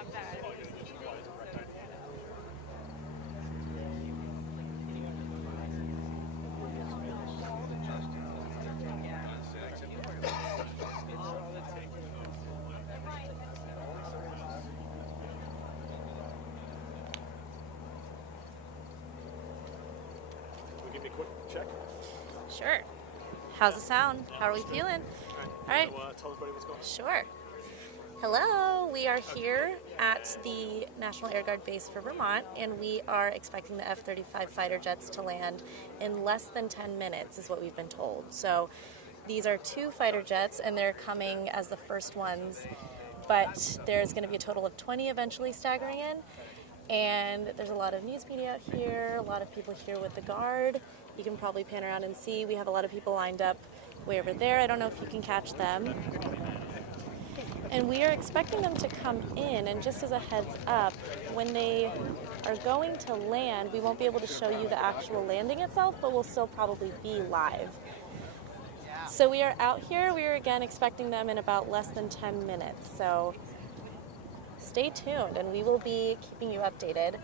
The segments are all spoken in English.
Give me a quick check. Sure. How's the sound? How are we feeling? All right. Tell everybody what's going on. Sure. Hello. We are here at the National Air Guard base for Vermont, and we are expecting the F-35 fighter jets to land in less than 10 minutes, is what we've been told. So these are 2 fighter jets, and they're coming as the first ones, but there's going to be a total of 20 eventually staggering in. And there's a lot of news media out here, a lot of people here with the Guard. You can probably pan around and see. We have a lot of people lined up way over there. I don't know if you can catch them. And we are expecting them to come in, and just as a heads up, when they are going to land, we won't be able to show you the actual landing itself, but we'll still probably be live. So we are out here. We are again expecting them in about less than 10 minutes. So stay tuned, and we will be keeping you updated.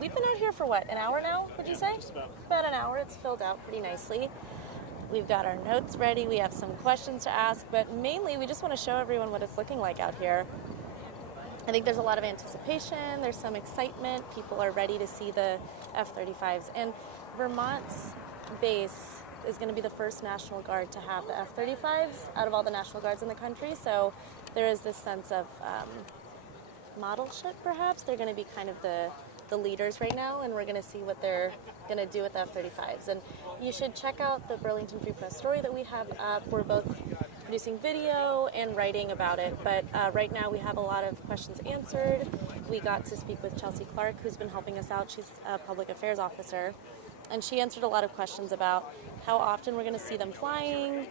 We've been out here for what, an hour now, would you say? About an hour. It's filled out pretty nicely. We've got our notes ready. We have some questions to ask, but mainly we just want to show everyone what it's looking like out here. I think there's a lot of anticipation. There's some excitement. People are ready to see the F-35s. And Vermont's base is going to be the first National Guard to have the F-35s out of all the National Guards in the country. So there is this sense of modelship, perhaps. They're going to be kind of the leaders right now, and we're going to see what they're going to do with the F-35s. And you should check out the Burlington Free Press story that we have up. We're both producing video and writing about it, but right now we have a lot of questions answered. We got to speak with Chelsea Clark, who's been helping us out. She's a public affairs officer, and she answered a lot of questions about how often we're going to see them flying,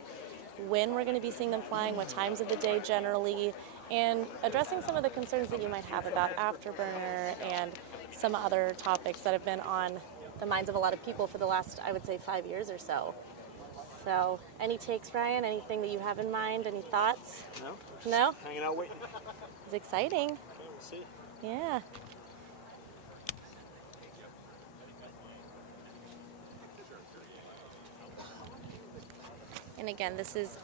when we're going to be seeing them flying, what times of the day generally, and addressing some of the concerns that you might have about afterburner and some other topics that have been on the minds of a lot of people for the last, I would say, 5 years or so. So, any takes, Ryan? Anything that you have in mind? Any thoughts? No? No? Hanging out waiting. It's exciting. Okay, we'll see. Yeah. And again, this is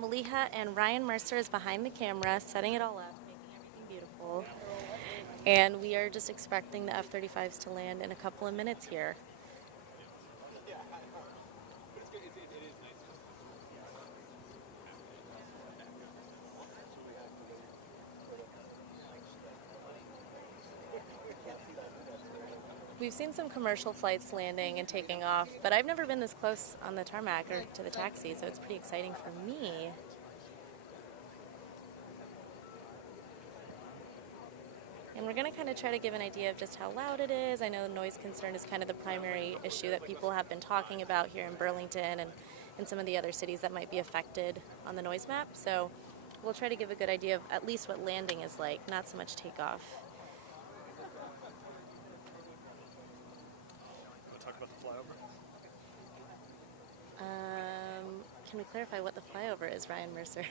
Maliha, and Ryan Mercer is behind the camera, setting it all up, making everything beautiful. And we are just expecting the F-35s to land in a couple of minutes here. We've seen some commercial flights landing and taking off, but I've never been this close on the tarmac or to the taxi, so it's pretty exciting for me. And we're going to kind of try to give an idea of just how loud it is. I know noise concern is kind of the primary issue that people have been talking about here in Burlington and in some of the other cities that might be affected on the noise map. So we'll try to give a good idea of at least what landing is like, not so much takeoff. Talk about the flyover? Can we clarify what the flyover is, Ryan Mercer?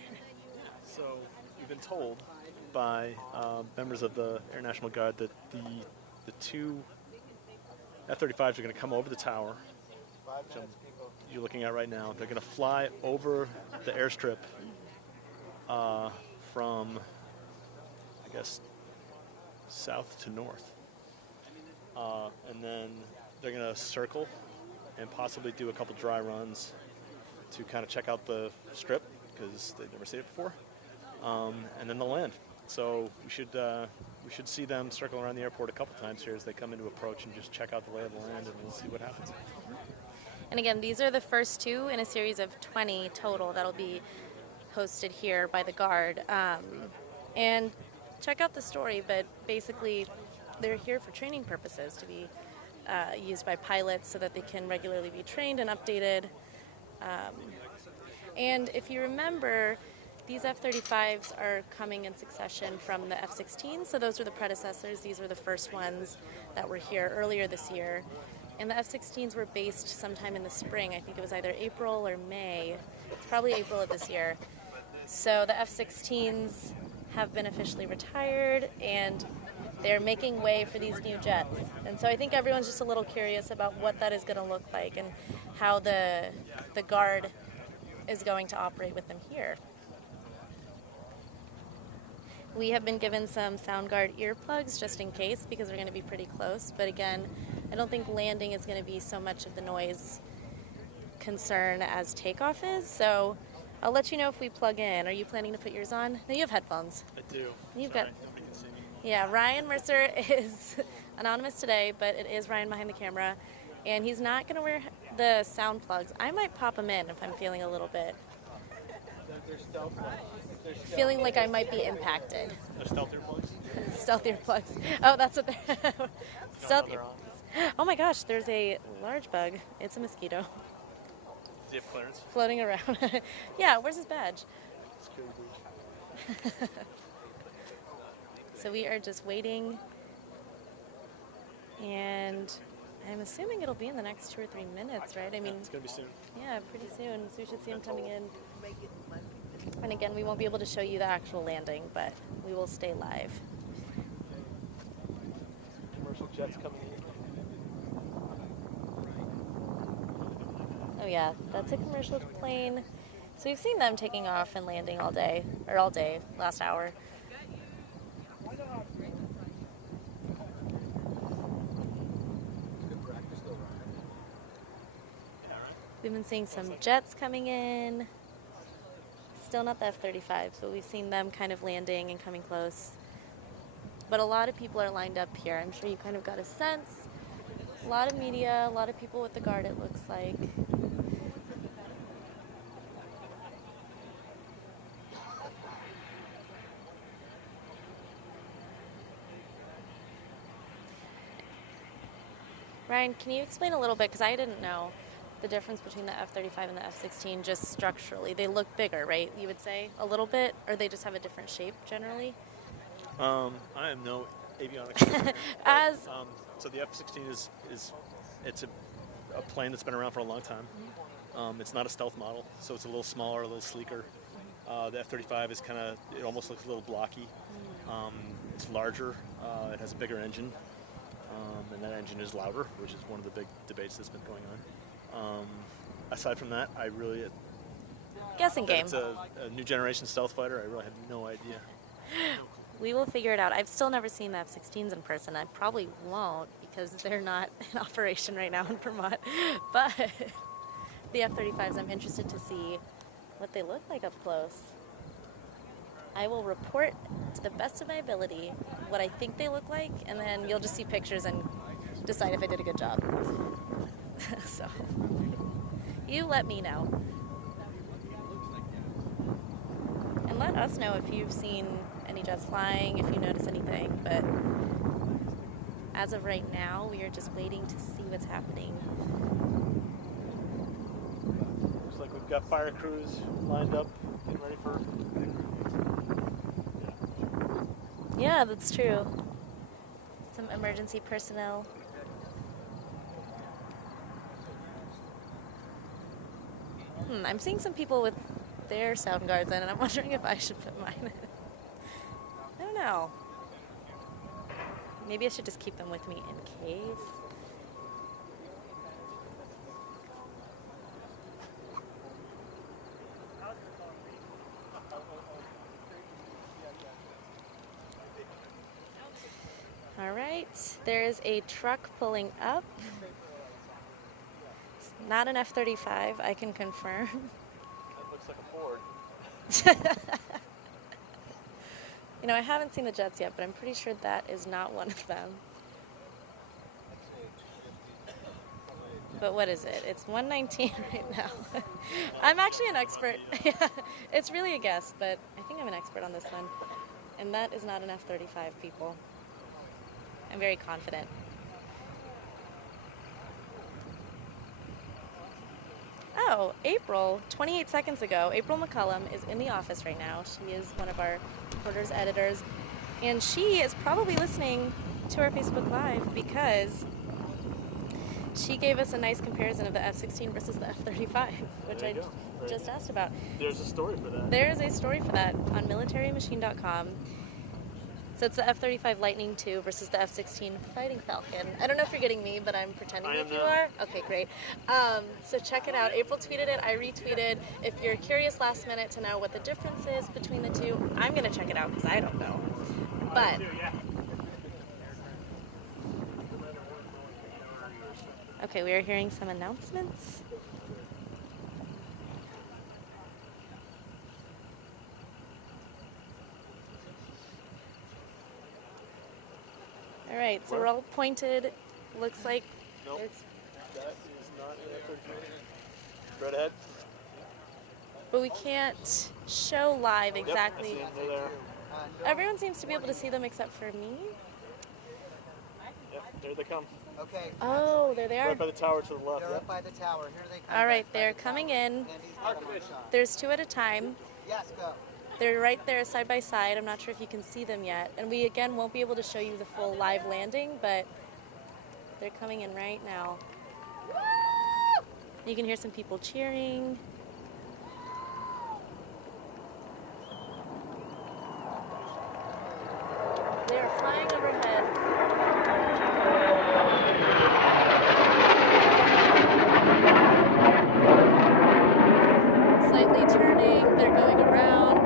So we've been told by members of the Air National Guard that the 2 F-35s are going to come over the tower, which you're looking at right now. They're going to fly over the airstrip from, I guess, south to north. And then they're going to circle and possibly do a couple dry runs to kind of check out the strip because they've never seen it before. And then they'll land. So we should see them circle around the airport a couple times here as they come into approach and just check out the lay of the land, and we'll see what happens. And again, these are the first 2 in a series of 20 total that'll be hosted here by the Guard. And check out the story, but basically they're here for training purposes to be used by pilots so that they can regularly be trained and updated. And if you remember, these F-35s are coming in succession from the F-16, so those were the predecessors. These were the first ones that were here earlier this year. And the F-16s were based sometime in the spring. I think it was either April or May. It's probably April of this year. So the F-16s have been officially retired, and they're making way for these new jets. And so I think everyone's just a little curious about what that is going to look like and how the Guard is going to operate with them here. We have been given some SoundGuard earplugs just in case, because we're going to be pretty close. But again, I don't think landing is going to be so much of the noise concern as takeoff is. So I'll let you know if we plug in. Are you planning to put yours on? No, you have headphones. I do. You've Sorry, got. nobody can see me. Yeah, Ryan Mercer is anonymous today, but it is Ryan behind the camera. And he's not going to wear the sound plugs. I might pop them in if I'm feeling a little bit. Feeling like I might be impacted. They're stealth earplugs? Stealth earplugs. Oh, that's what they're. Stealth they're earplugs. Oh my gosh, there's a large bug. It's a mosquito. Does he have clearance? Floating around. Yeah, where's his badge? Security breach. So we are just waiting. And I'm assuming it'll be in the next 2 or 3 minutes, right? I mean, It's going to be soon. yeah, pretty soon. So we should see him coming in. And again, we won't be able to show you the actual landing, but we will stay live. Commercial jets coming in. Oh yeah, that's a commercial plane. So we've seen them taking off and landing all day, last hour. We've been seeing some jets coming in. Still not the F-35, but we've seen them kind of landing and coming close. But a lot of people are lined up here. I'm sure you kind of got a sense. A lot of media, a lot of people with the Guard, it looks like. Ryan, can you explain a little bit, because I didn't know the difference between the F-35 and the F-16 just structurally. They look bigger, right? You would say a little bit, or they just have a different shape generally? I am no avionics expert, As so the F-16 is it's a plane that's been around for a long time. It's not a stealth model, so it's a little smaller, a little sleeker. The F-35 is kind of, it almost looks a little blocky. It's larger. It has a bigger engine, and that engine is louder, which is one of the big debates that's been going on. Aside from that, I really guessing game. It's a new generation stealth fighter. I really have no idea. We will figure it out. I've still never seen the F-16s in person. I probably won't because they're not in operation right now in Vermont. But the F-35s, I'm interested to see what they look like up close. I will report to the best of my ability what I think they look like, and then you'll just see pictures and decide if I did a good job. So, you let me know. And let us know if you've seen any jets flying, if you notice anything. But as of right now, we are just waiting to see what's happening. Looks like we've got fire crews lined up, getting ready for. Yeah, that's true. Some emergency personnel. I'm seeing some people with their sound guards in, and I'm wondering if I should put mine in. I don't know. Maybe I should just keep them with me in case. All right, there is a truck pulling up. It's not an F-35, I can confirm. That looks like a Ford. You know, I haven't seen the jets yet, but I'm pretty sure that is not one of them. But what is it? It's 1:19 right now. I'm actually an expert. Yeah, it's really a guess, but I think I'm an expert on this one. And that is not an F-35, people. I'm very confident. Oh, April, 28 seconds ago, April McCullum is in the office right now. She is one of our reporters, editors, and she is probably listening to our Facebook Live because she gave us a nice comparison of the F-16 versus the F-35, which There I you go. just asked about. There's a story for that. There is a story for that on militarymachine.com. So it's the F-35 Lightning II versus the F-16 Fighting Falcon. I don't know if you're getting me, but I'm pretending I am like you now. are. Okay, great. So check it out. April tweeted it. I retweeted. If you're curious last minute to know what the difference is between the two, I'm going to check it out because I don't know. But okay, we are hearing some announcements. All right, so we're all pointed. Looks like Nope. there's, That is not an F-35. Right ahead. but we can't show live exactly. Yep, I see them. They're there. Everyone seems to be able to see them except for me. Yep, there they come. Okay, Oh, there they are. Right by the tower to the left. they're Yep. up by the tower. Here they come. All right, back by they're the coming tower. in. Andy's got one shot. There's two at a time. Yes, go. They're right there side by side. I'm not sure if you can see them yet. And we, again, won't be able to show you the full live landing, but they're coming in right now. You can hear some people cheering. They are flying overhead. Slightly turning, they're going around.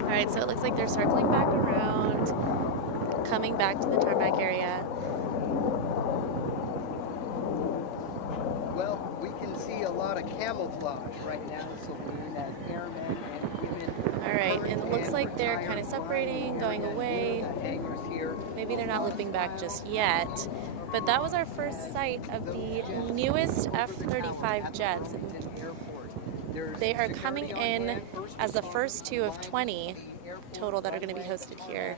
All right, so it looks like they're circling back around, coming back to the tarmac area. Well, we can see a lot of camouflage right now, saloon as airmen and women. All right, current and it looks and like they're retired kind of separating, flying going airmen away. here, the hangars here. Maybe they're not looping back just yet, but that was our first sight of the newest F-35 jets. Burlington Airport. There's They are security coming on in hand, first as the first two of responders 20 lining the airport total that are going to be runway hosted here.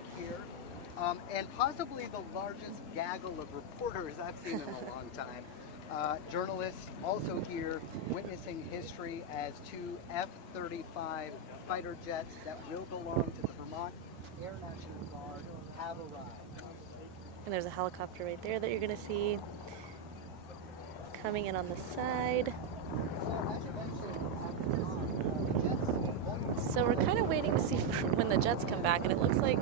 And possibly the largest gaggle of reporters I've seen in a long time. Journalists also here witnessing history as two F-35 fighter jets that will belong to the Vermont Air National Guard have arrived. And there's a helicopter right there that you're going to see coming in on the side. So we're kind of waiting to see when the jets come back, and it looks like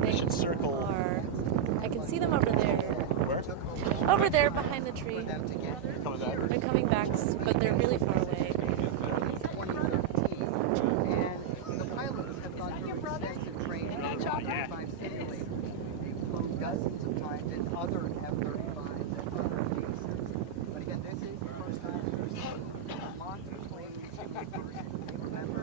We should circle. are. I can see them over there. Where? Over there behind the tree. Them to get here. Coming back. They're coming back, but they're really far away. 2013, and the pilots have gone through extensive training on F-35 simulators. They've flown dozens of times in other F-35s and other cases. But again, this is the first time they're seeing Vermont planes in person. Remember,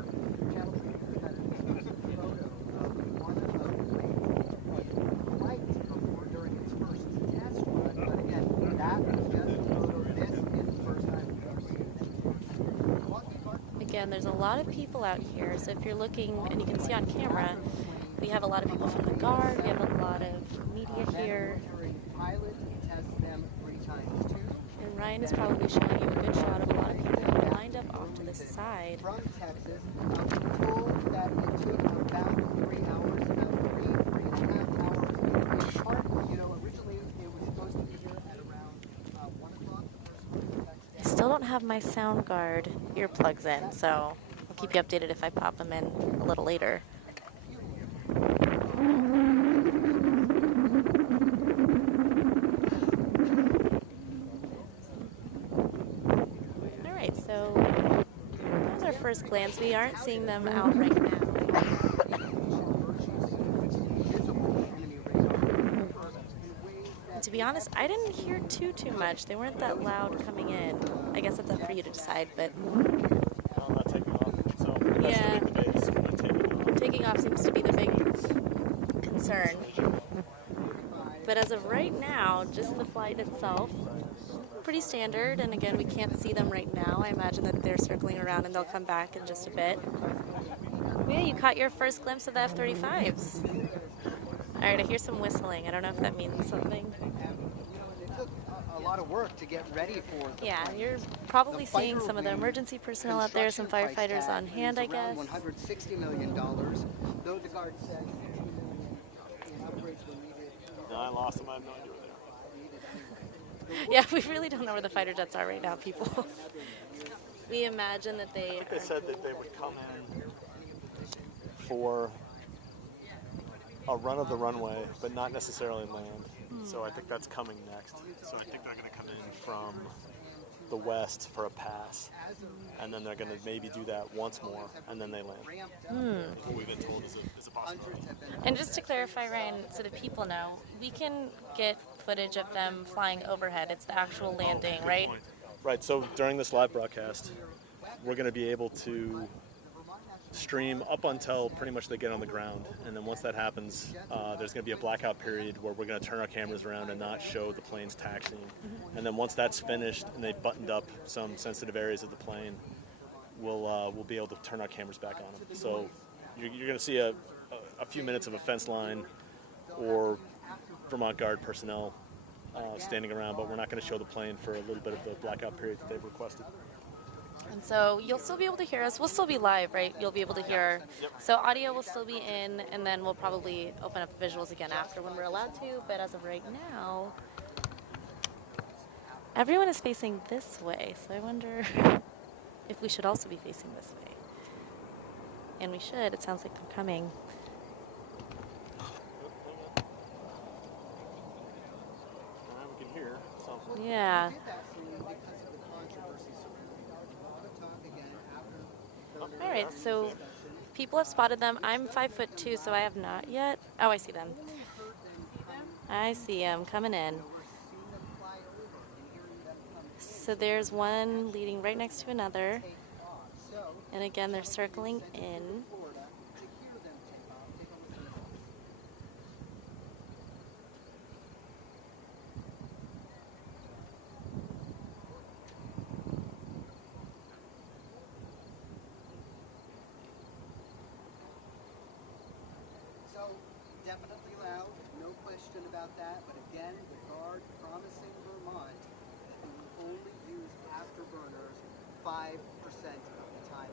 Channel 3 had an exclusive photo of one of the planes on flight before during its first test run. But again, that was just a photo. This is the first time we've seen them. Again, there's a lot of people out here, so if you're looking, and you can see on camera, we have a lot of people from the Guard, we have a lot of media here, Pilot tests them 3 times too. and Ryan is probably showing you a good shot of a lot of people who are lined up off to the side. From Texas, we're told that it took about 3 hours, about 3.5 hours. In part, you know, originally it was supposed to be here at around 1 o'clock. The first one I still don't have my sound guard earplugs in, so I'll keep you updated if I pop them in a little later. All right, so that was our first glance. We aren't seeing them out right now. And to be honest, I didn't hear too much. They weren't that loud coming in. I guess that's up for you to decide, but I'm not taking off. So that's Yeah. the big base. I'm not taking off. taking off seems to be the big concern. But as of right now, just the flight itself, pretty standard. And again, we can't see them right now. I imagine that they're circling around and they'll come back in just a bit. Yeah, you caught your first glimpse of the F-35s. All right, I hear some whistling. I don't know if that means something. It took a lot of work to get ready for the Yeah, plane. you're probably The fighter seeing some of the wing emergency personnel out there, some construction price firefighters tag on hand, I is around guess. $160 million, though the Guard says $2 million in upgrades were needed. No, I lost them. I have no idea where they are. Yeah, we really don't know where the fighter jets are right now, people. We imagine that they They said that they would come in for a run of the runway, but not necessarily land. So I think that's coming next. So I think they're going to come in from the west for a pass, and then they're going to maybe do that once more, and then they land. What we've been told is a possibility. And just to clarify, Ryan, so that people know, we can get footage of them flying overhead. It's the actual landing, right? Right, so during this live broadcast, we're going to be able to stream up until pretty much they get on the ground. And then once that happens, there's going to be a blackout period where we're going to turn our cameras around and not show the planes taxiing. And then once that's finished and they've buttoned up some sensitive areas of the plane, we'll be able to turn our cameras back on them. So you're going to see a few minutes of a fence line or Vermont Guard personnel standing around, but we're not going to show the plane for a little bit of the blackout period that they've requested. And so you'll still be able to hear us. We'll still be live, right? You'll be able to hear. So audio will still be in, and then we'll probably open up the visuals again after when we're allowed to. But as of right now, everyone is facing this way. So I wonder if we should also be facing this way. And we should. It sounds like they're coming. We can hear. Yeah. All right, so people have spotted them. I'm 5'2", so I have not yet. Oh, I see them. I see them coming in. So there's one leading right next to another. And again, they're circling in. Definitely loud, no question about that. But again, the Guard promising Vermont that they will only use afterburners 5% of the time.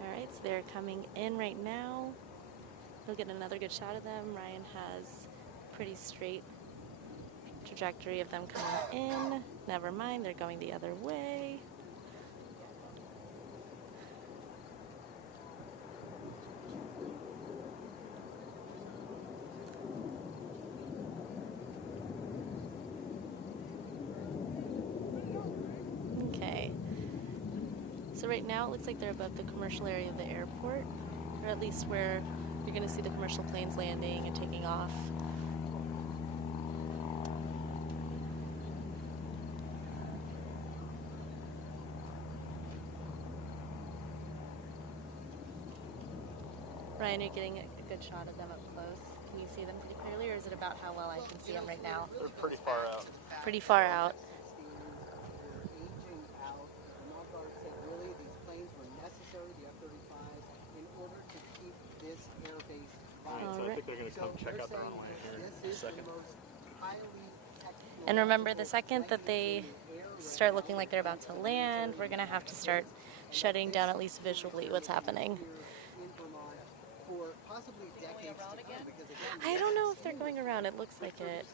All right, so they're coming in right now. We'll get another good shot of them. Ryan has pretty straight trajectory of them coming in. Never mind, they're going the other way. Okay. So right now it looks like they're above the commercial area of the airport, or at least where you're going to see the commercial planes landing and taking off. Ryan, you're getting a good shot of them up close. Can you see them pretty clearly, or is it about how well I can see them right now? They're pretty far out. Pretty far out. They're aging out. Vermont Guard said really these planes were necessary, the F-35s, in order to keep this airbase viable. So I think they're going to come check out their own way here in a This is the second. most highly technical. And remember, the second that they start looking like they're about to land, we're going to have to start shutting down, at least visually, what's happening. In Vermont for possibly decades to come, because again, I don't know if they're going around. It looks like it.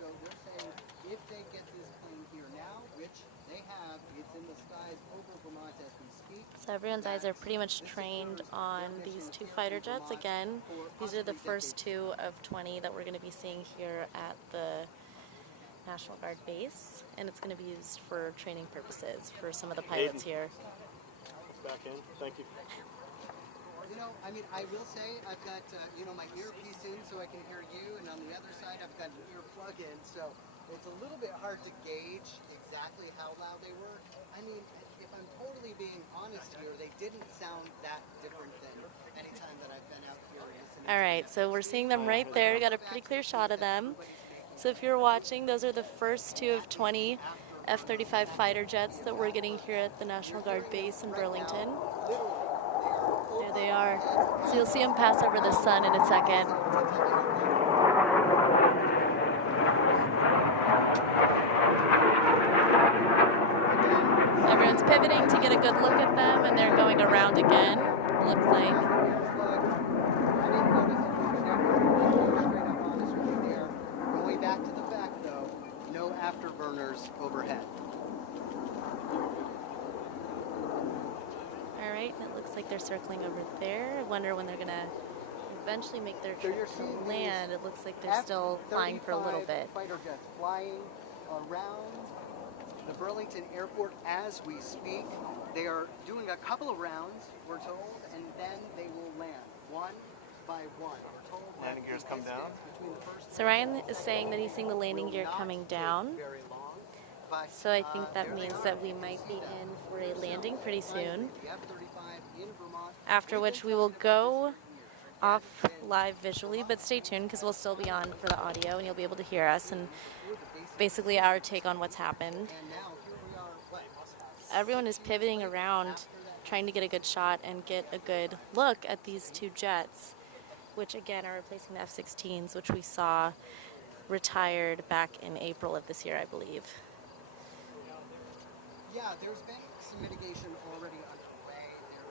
so they're saying if they get this plane here now, which they have, it's in the skies over Vermont as we speak. So everyone's eyes are pretty much trained on these two fighter jets. Again, these are the first two of 20 that we're going to be seeing here at the National Guard base, and it's going to be used for training purposes for some of the pilots here. Back in. Thank you. You know, I mean, I will say I've got, my earpiece in so I can hear you, and on the other side I've got an ear plug in, so it's a little bit hard to gauge exactly how loud they were. I mean, if I'm totally being honest here, they didn't sound that different than any time that I've been out here listening. All right, so we're seeing them right there. We got a pretty clear shot of them. So if you're watching, those are the first two of 20 F-35 fighter jets that we're getting here at the National Guard base in Burlington. There they are. So you'll see them pass over the sun in a second. around again, looks like. I didn't notice it from there. Straight up honest with you there. Going back to the fact though, no afterburners overhead. All right, and it looks like they're circling over there. I wonder when they're going to eventually make their So you're trip seeing to land. It looks like they're still flying for a little F-35 bit. Fighter jets flying around the Burlington Airport as we speak. They are doing a couple of rounds, we're told, and then they will land one by one. We're told that Landing gears the come down? distance between the first So Ryan is saying that he's seeing the landing will gear not coming take down. very long, but, So I think that there they means are. that we might be in for a landing pretty soon. The F-35 in Vermont. After which we will go off live visually, but stay tuned because we'll still be on for the audio and you'll be able to hear us and basically our take on what's happened. And now here we are, what? Everyone is pivoting around trying to get a good shot and get a good look at these two jets, which again are replacing the F-16s, which we saw retired back in April of this year, I believe. Yeah, there's been some mitigation already underway.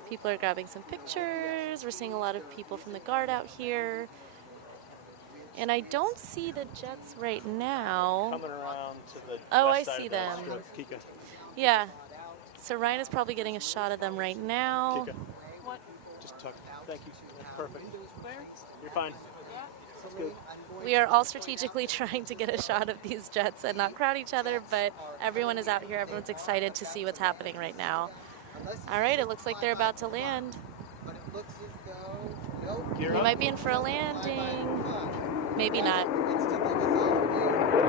People are grabbing some pictures. We're seeing a lot of people from the Guard out here. And I don't see the jets right now. Coming around to the Oh, west I side see of the them. strip. Kika. Yeah. So Ryan is probably getting a shot of them right now. Kika. What? Just tuck. Thank you. That's perfect. You're fine. That's good. We are all strategically trying to get a shot of these jets and not crowd each other, but everyone is out here. Everyone's excited to see what's happening right now. All right, it looks like they're about to land. But it looks as though, nope. Gear We up. might be in for a landing. Maybe not. It's to give us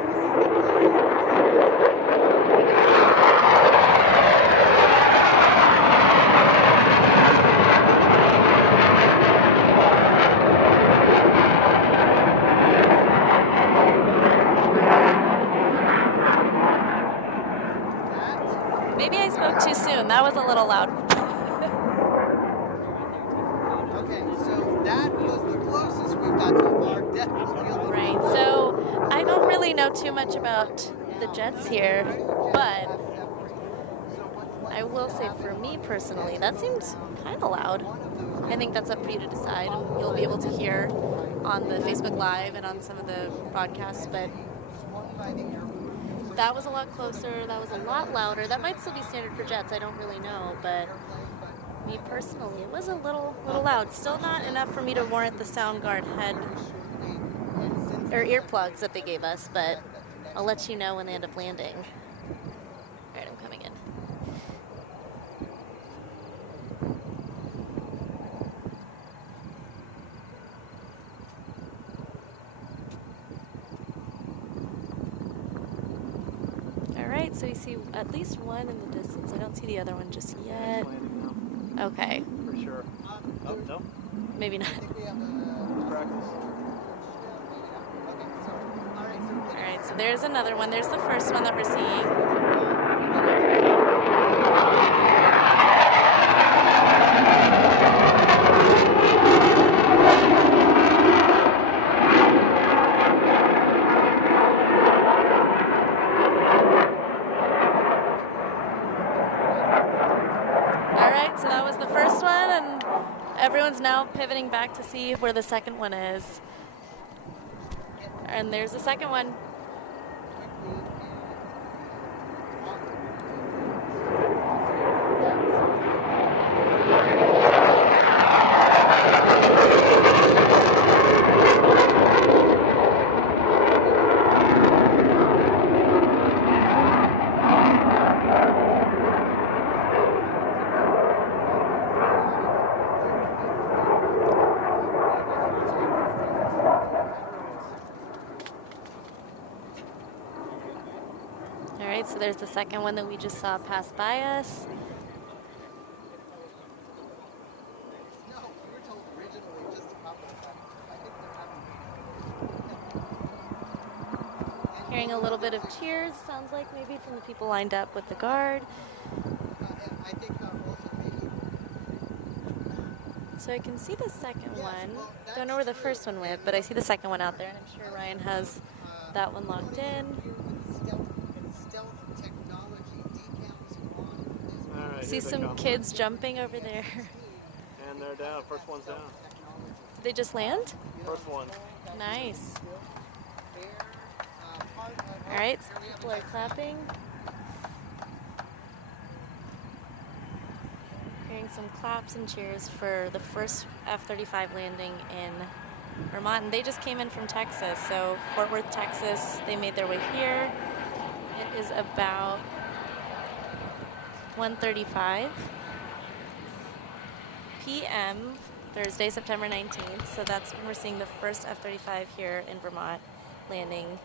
Maybe I spoke too soon. That was a little loud. Okay, so that was the closest we've got so far. Definitely a little Right, so I don't really know too much about the jets here, but I will say for me personally, that seems kind of loud. I think that's up for you to decide, and you'll be able to hear on the Facebook Live and on some of the broadcasts, but that was a lot closer, that was a lot louder. That might still be standard for jets, I don't really know, but me personally, it was a little loud. Still not enough for me to warrant the Soundguard head or earplugs that they gave us, but I'll let you know when they end up landing. All right, I'm coming in. All right, so you see at least one in the distance. I don't see the other one just yet. Okay, For sure. Oh, no. maybe not. Practice. All right, so there's another one. There's the first one that we're seeing. All right, so that was the first one, and everyone's now pivoting back to see where the second one is. And there's the second one. All right, so there's the second one that we just saw pass by us. No, we were told originally just about that. I think Hearing a little bit of cheers, sounds like maybe from the people lined up with the Guard. I think also maybe. So I can see the second one. Don't know where the first one went, but I see the second one out there, and I'm sure Ryan has that one locked in. Stealth technology decals on this. All right, See here they some come. kids jumping over there. And they're down. First one's down. Did they just land? First one. Nice. All right, so people are clapping. Hearing some claps and cheers for the first F-35 landing in Vermont. And they just came in from Texas. So Fort Worth, Texas, they made their way here. It is about 1:35 p.m. Thursday, September 19th. So that's when we're seeing the first F-35 here in Vermont landing.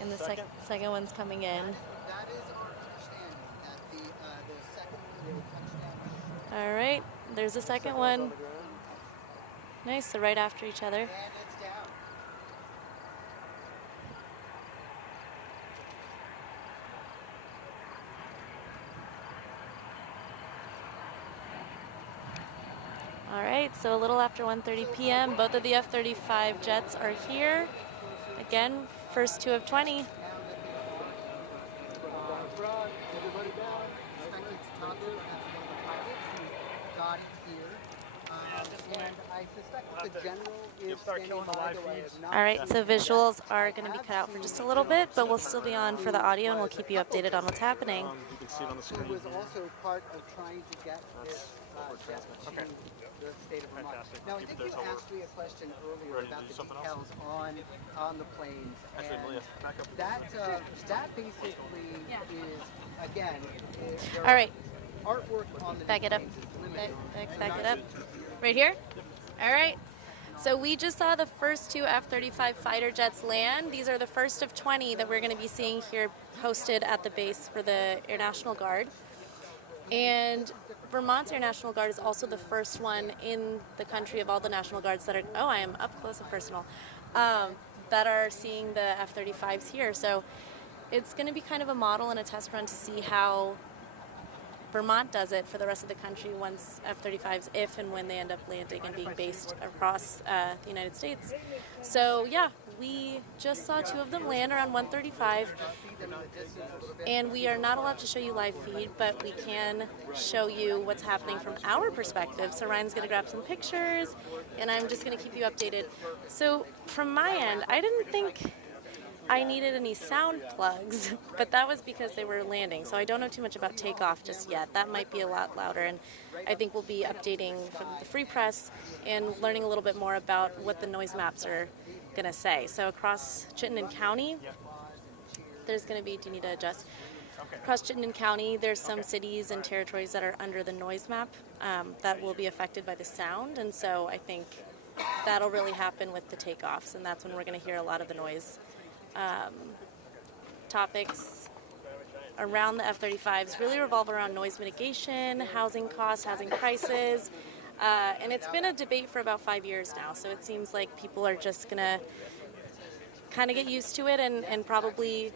And the second one's coming in. That is our understanding, that the second one will touch down. All right, there's the second one. Nice, so right after each other. And it's down. All right, so a little after 1:30 p.m., both of the F-35 jets are here. Again, first two of 20. Expected to talk to, that's one of the pilots who got it here. And I suspect that the general is standing by the way of not. All right, so visuals are going to be cut out for just a little bit, but we'll still be on for the audio, and we'll keep you updated on what's happening. You can see it on the It screen. was also part of trying to get this jet to Okay. the state of Vermont. Fantastic. Now, I Keep think it you there till asked me a question earlier ready to about do the something details on the planes. Actually, And Malia, back up. that basically is, again, there All right, artwork on the back it up. planes is limited. Back it up. Right here? All right. So we just saw the first two F-35 fighter jets land. These are the first of 20 that we're going to be seeing here hosted at the base for the Air National Guard. And Vermont's Air National Guard is also the first one in the country of all the National Guards that are, oh, I am up close and personal, that are seeing the F-35s here. So it's going to be kind of a model and a test run to see how Vermont does it for the rest of the country once F-35s, if and when they end up landing and being based across the United States. So yeah, we just saw two of them land around 1:35, and we are not allowed to show you live feed, but we can show you what's happening from our perspective. So Ryan's going to grab some pictures, and I'm just going to keep you updated. So from my end, I didn't think I needed any sound plugs, but that was because they were landing. So I don't know too much about takeoff just yet. That might be a lot louder, and I think we'll be updating from the Free Press and learning a little bit more about what the noise maps are going to say. So across Chittenden County, there's going to be, do you need to adjust? Across Chittenden County, there's some cities and territories that are under the noise map that will be affected by the sound, and so I think that'll really happen with the takeoffs, and that's when we're going to hear a lot of the noise. Topics around the F-35s really revolve around noise mitigation, housing costs, housing prices, and it's been a debate for about 5 years now, so it seems like people are just going to kind of get used to it, and probably,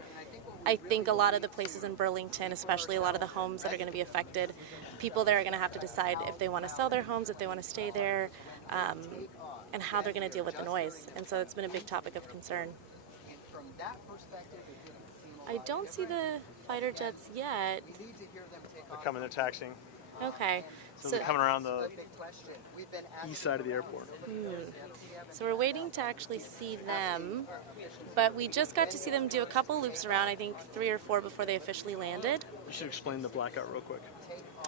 I think a lot of the places in Burlington, especially a lot of the homes that are going to be affected, people there are going to have to decide if they want to sell their homes, if they want to stay there, and how they're going to deal with the noise, and so it's been a big topic of concern. From that perspective, it didn't seem a I lot don't see the fighter jets yet. We need to hear them take They're off. coming, they're taxiing. Okay. So they're coming around the The big question. We've been asking east side of the airport. So we're waiting to actually see them, but we just got to see them do a couple loops around, I think 3 or 4 before they officially landed. You should explain the blackout real quick.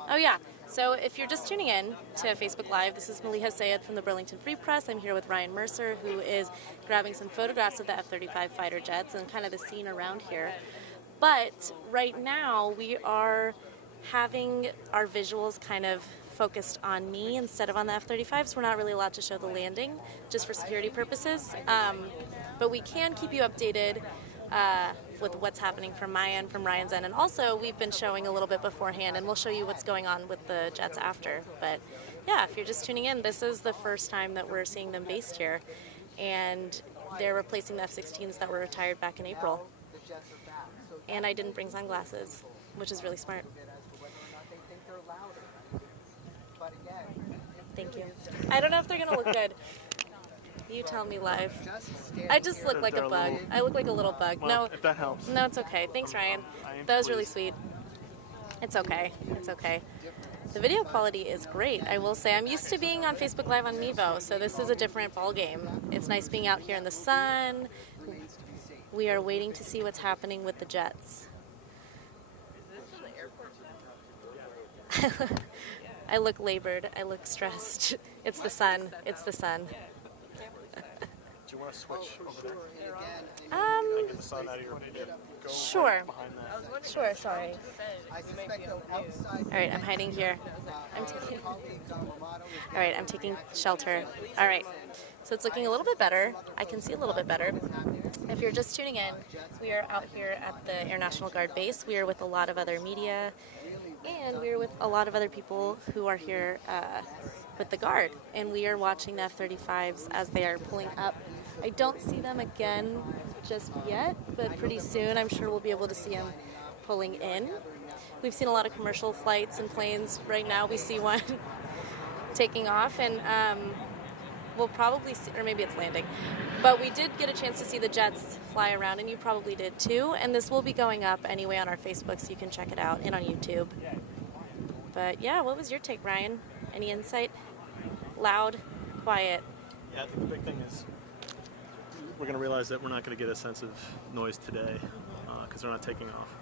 Oh yeah, so if you're just tuning in to Facebook Live, this is Maliha Sayed from the Burlington Free Press. I'm here with Ryan Mercer, who is grabbing some photographs of the F-35 fighter jets and kind of the scene around here. But right now we are having our visuals kind of focused on me instead of on the F-35, so we're not really allowed to show the landing, just for security purposes. But we can keep you updated with what's happening from my end, from Ryan's end, and also we've been showing a little bit beforehand, and we'll show you what's going on with the jets after. But yeah, if you're just tuning in, this is the first time that we're seeing them based here, and they're replacing the F-16s that were retired back in April. The jets are back. So And I didn't bring sunglasses, which is really smart. as to whether or not they think they're louder. But again, Thank you. I don't know if they're gonna look good. You tell me live. just stand I just here. look like a They're a bug. little- I look like a little bug. Well, No, if that helps. no, it's okay. Thanks, Ryan. I am That was really pleased. sweet. It's okay. It's okay. The video quality is great, I will say. I'm used to being on Facebook Live on Mevo, so this is a different ballgame. It's nice being out here in the sun. We are waiting to see what's happening with the jets. I look labored. I look stressed. It's the sun. It's the sun. Do you want to switch over there? Get the sun out of your video. Go Sure. behind that. Sure, sorry. I suspect though outside. All right, I'm hiding here. All right, I'm taking shelter. All right, so it's looking a little bit better. I can see a little bit better. If you're just tuning in, we are out here at the Air National Guard base. We are with a lot of other media, and we are with a lot of other people who are here with the Guard. And we are watching the F-35s as they are pulling up. I don't see them again just yet, but pretty soon I'm sure we'll be able to see them pulling in. We've seen a lot of commercial flights and planes. Right now we see one taking off, and we'll probably see, or maybe it's landing. But we did get a chance to see the jets fly around, and you probably did too. And this will be going up anyway on our Facebook, so you can check it out, and on YouTube. But yeah, what was your take, Ryan? Any insight? Loud, quiet. Yeah, I think the big thing is we're going to realize that we're not going to get a sense of noise today because they're not taking off.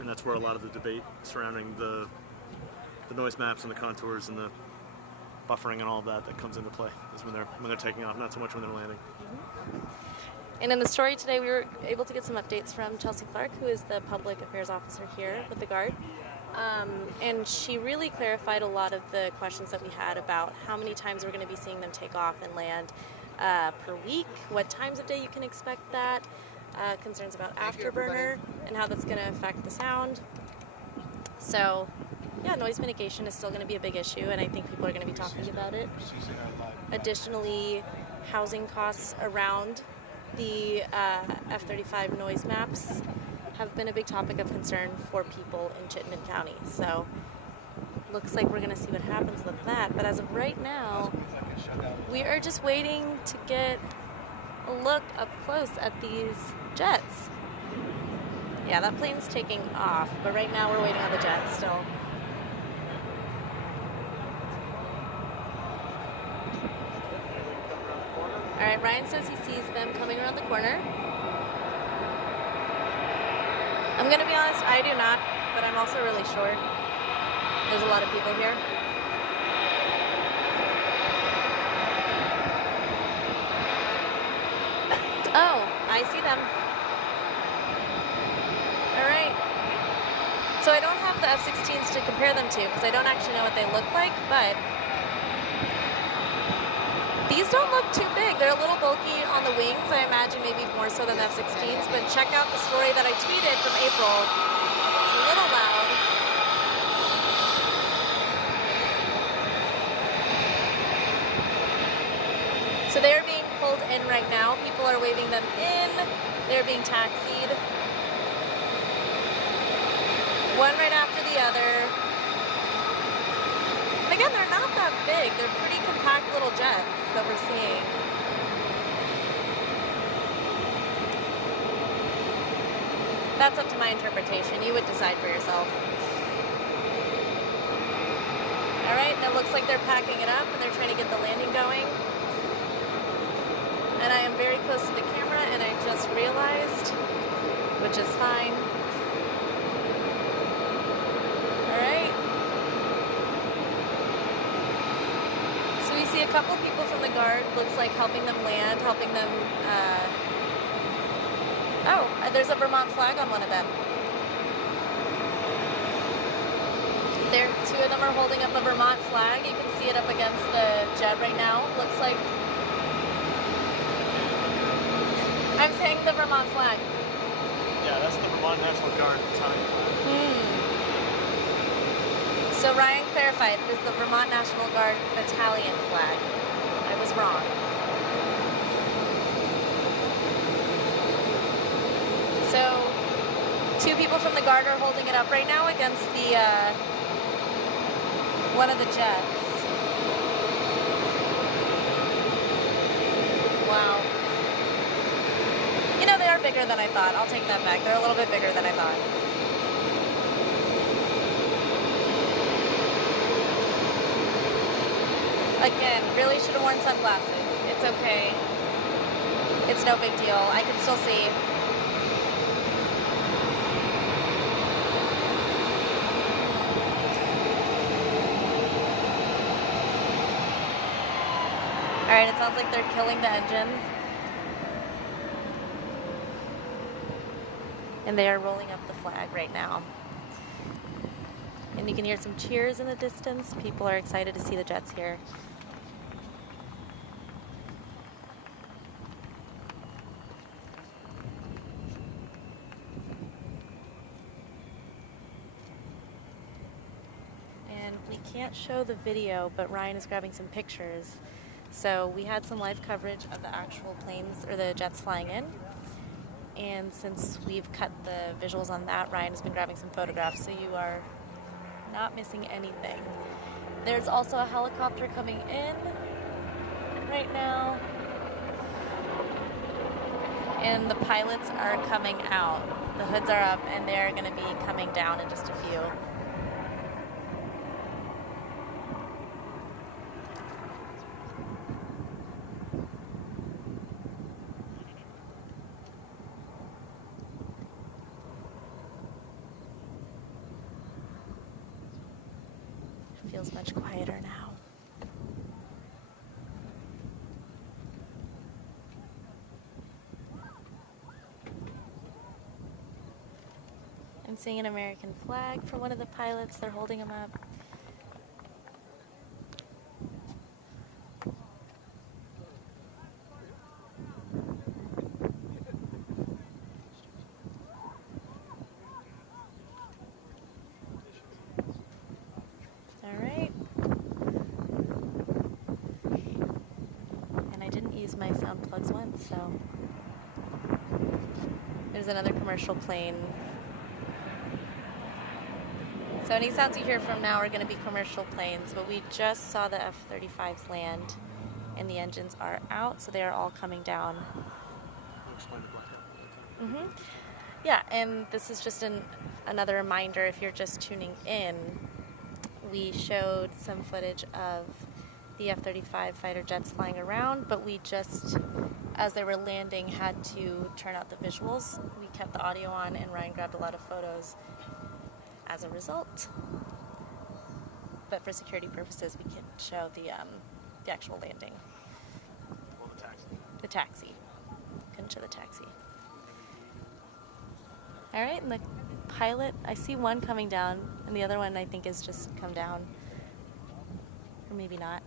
And that's where a lot of the debate surrounding the noise maps and the contours and the buffering and all of that comes into play is when they're taking off, not so much when they're landing. And in the story today, we were able to get some updates from Chelsea Clark, who is the public affairs officer here with the Guard. And she really clarified a lot of the questions that we had about how many times we're going to be seeing them take off and land per week, what times of day you can expect that, concerns about afterburner and how that's going to affect the sound. So, yeah, noise mitigation is still going to be a big issue, and I think people are going to be talking about it. Additionally, housing costs around the F-35 noise maps have been a big topic of concern for people in Chittenden County. So, looks like we're going to see what happens with that. But as of right now, we are just waiting to get a look up close at these jets. Yeah, that plane's taking off, but right now we're waiting on the jets still. All right, Ryan says he sees them coming around the corner. I'm going to be honest, I do not, but I'm also really short. There's a lot of people here. Oh, I see them. All right. So I don't have the F-16s to compare them to because I don't actually know what they look like, but these don't look too big. They're a little bulky on the wings. I imagine maybe more so than the F-16s, but check out the story that I tweeted from April. It's a little loud. So they're being pulled in right now. People are waving them in. They're being taxied. One right after the other. And again, they're not that big. They're pretty compact little jets that we're seeing. That's up to my interpretation. You would decide for yourself. All right, and it looks like they're packing it up and they're trying to get the landing going. And I am very close to the camera, and I just realized, which is fine. All right. So we see a couple people from the Guard, looks like helping them land, helping them, there's a Vermont flag on one of them. There, two of them are holding up the Vermont flag. You can see it up against the jet right now. Looks like I'm saying the Vermont flag. Yeah, that's the Vermont National Guard battalion flag. So Ryan clarified, it is the Vermont National Guard battalion flag. I was wrong. So, two people from the Guard are holding it up right now against the, one of the jets. Wow. You know, they are bigger than I thought. I'll take that back. They're a little bit bigger than I thought. Again, really should have worn sunglasses. It's okay. It's no big deal. I can still see. Alright, it sounds like they're killing the engines. And they are rolling up the flag right now. And you can hear some cheers in the distance. People are excited to see the jets here. And we can't show the video, but Ryan is grabbing some pictures. So we had some live coverage of the actual planes or the jets flying in. And since we've cut the visuals on that, Ryan has been grabbing some photographs, so you are not missing anything. There's also a helicopter coming in right now. And the pilots are coming out. The hoods are up and they're going to be coming down in just a few. Feels much quieter now. I'm seeing an American flag for one of the pilots. They're holding him up. My sound plugs once, so there's another commercial plane. So any sounds you hear from now are going to be commercial planes, but we just saw the F-35s land and the engines are out, so they are all coming down. Yeah, and this is just another reminder if you're just tuning in. We showed some footage of the F-35 fighter jets flying around, but we just, as they were landing, had to turn out the visuals. We kept the audio on, and Ryan grabbed a lot of photos as a result. But for security purposes, we can show the actual landing. Well, the taxi. The taxi. Couldn't show the taxi. All right, and the pilot, I see one coming down, and the other one I think is just come down. Or maybe not.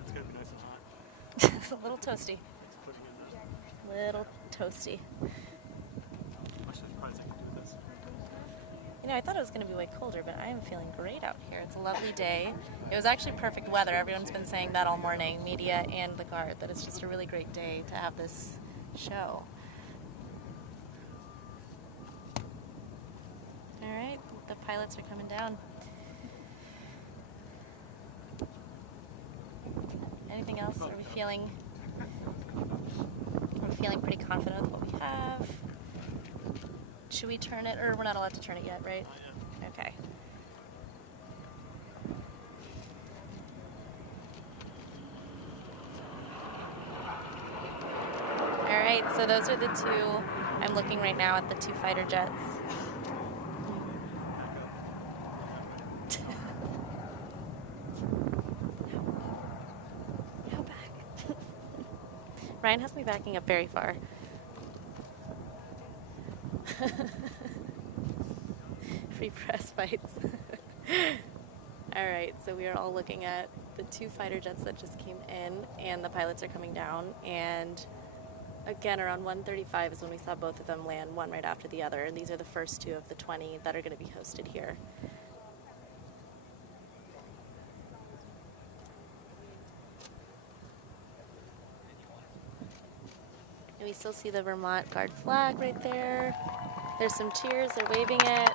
It's going to be nice and hot. It's a little toasty. It's putting in Little toasty. I'm actually surprised I can do this. You know, I thought it was going to be way colder, but I am feeling great out here. It's a lovely day. It was actually perfect weather. Everyone's been saying that all morning, media and the Guard, that it's just a really great day to have this show. All right, the pilots are coming down. Anything else? Are we feeling pretty confident with what we have? Should we turn it, or we're not allowed to turn it yet, right? Okay. All right, so those are the two. I'm looking right now at the two fighter jets. How back? Ryan has me backing up very far. Free press fights. All right, so we are all looking at the two fighter jets that just came in, and the pilots are coming down. And again, around 1:35 is when we saw both of them land, one right after the other. And these are the first two of the 20 that are going to be hosted here. And we still see the Vermont Guard flag right there. There's some cheers, they're waving it.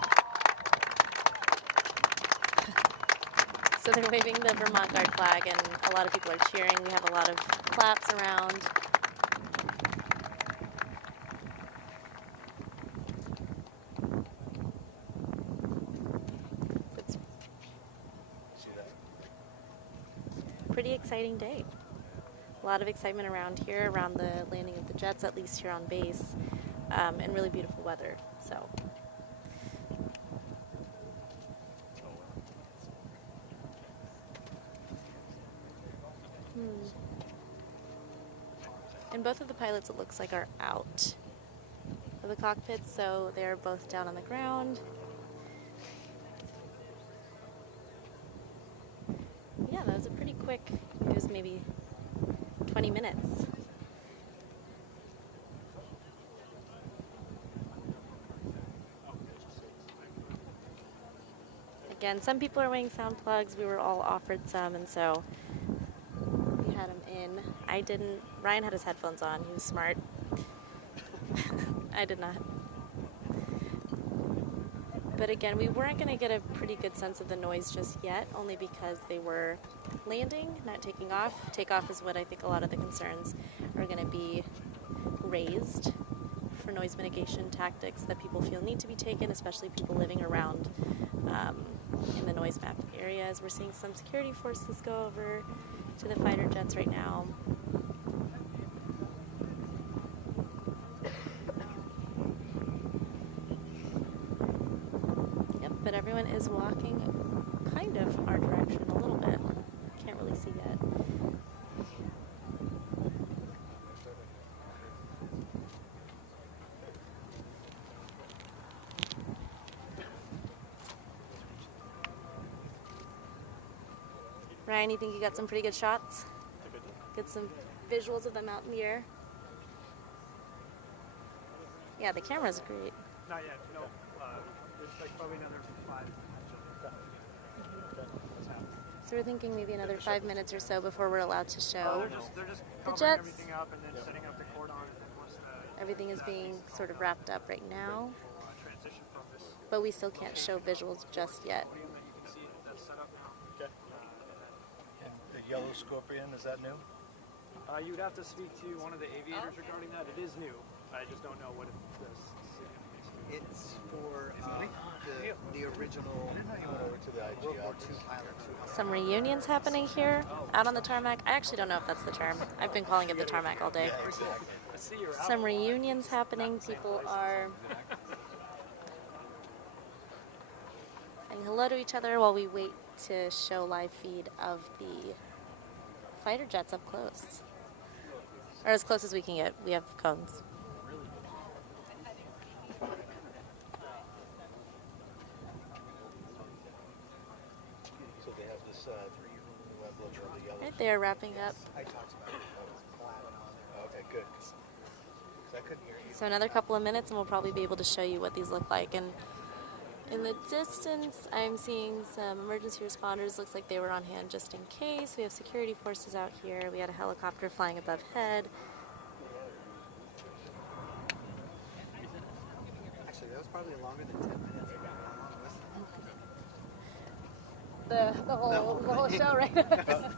So they're waving the Vermont Guard flag and a lot of people are cheering. We have a lot of claps around. It's pretty pretty exciting day. A lot of excitement around here, around the landing of the jets, at least here on base, and really beautiful weather. So. And both of the pilots, it looks like, are out of the cockpit, so they're both down on the ground. Yeah, that was a pretty quick, it was maybe 20 minutes. Again, some people are wearing sound plugs. We were all offered some, and so we had them in. I didn't. Ryan had his headphones on. He was smart. I did not. But again, we weren't going to get a pretty good sense of the noise just yet, only because they were landing, not taking off. Takeoff is what I think a lot of the concerns are going to be raised for noise mitigation tactics that people feel need to be taken, especially people living around in the noise map areas. We're seeing some security forces go over to the fighter jets right now. Yep, but everyone is walking kind of our direction a little bit. Can't really see yet. Ryan, you think you got some pretty good shots? Get some visuals of them out in the air? Yeah, the camera's great. Not yet, no. There's like probably another 5. So we're thinking maybe another 5 minutes or so before we're allowed to show They're just the covering jets. everything up and then setting up the cordon. And then once Everything is being sort of wrapped up right now, we'll transition from this but we still can't show visuals just yet. podium that you can see that's set up now. And the yellow scorpion, is that new? You would have to speak to one of the aviators regarding that. It is new. I just don't know what the significance is. It's for the original Over to the IG World War office. II pilot who Some reunions happening here out on the tarmac. I actually don't know if that's the term. I've been calling it the tarmac all day. I see you're out. Some reunions happening. People are saying hello to each other while we wait to show live feed of the fighter jets up close. Or as close as we can get. We have cones. So they have this 3-room level of the yellow. Right there, wrapping up. I talked about it. Okay, good. 'Cause I couldn't hear you. So another couple of minutes and we'll probably be able to show you what these look like. And in the distance, I'm seeing some emergency responders. Looks like they were on hand just in case. We have security forces out here. We had a helicopter flying above head. Actually, that was probably longer than 10 minutes. The whole show, right?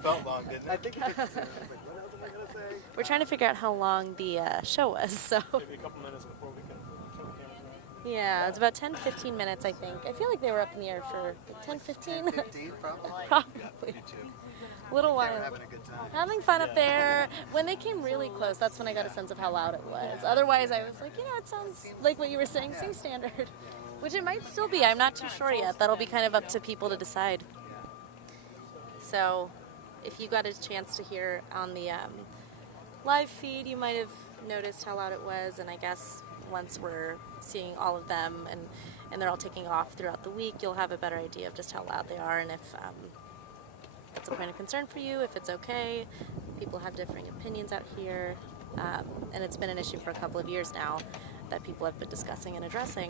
Felt long, didn't I it? think it was like, what else am I going to say? We're trying to figure out how long the show was. So Maybe a couple minutes before we can turn the cameras on. yeah, it's about 10-15 minutes, I think. I feel like they were up in the air for 10-15. 15 probably. Probably. A little They while. were having a good time. Having fun up there. When they came really close, that's when I got a sense of how loud it was. Otherwise, I was like, it sounds like what you were saying, sing standard. Which it might still be. I'm not too sure yet. That'll be kind of up to people to decide. So, if you got a chance to hear on the live feed, you might have noticed how loud it was. And I guess once we're seeing all of them and they're all taking off throughout the week, you'll have a better idea of just how loud they are and if that's a point of concern for you, if it's okay. People have differing opinions out here, and it's been an issue for a couple of years now that people have been discussing and addressing.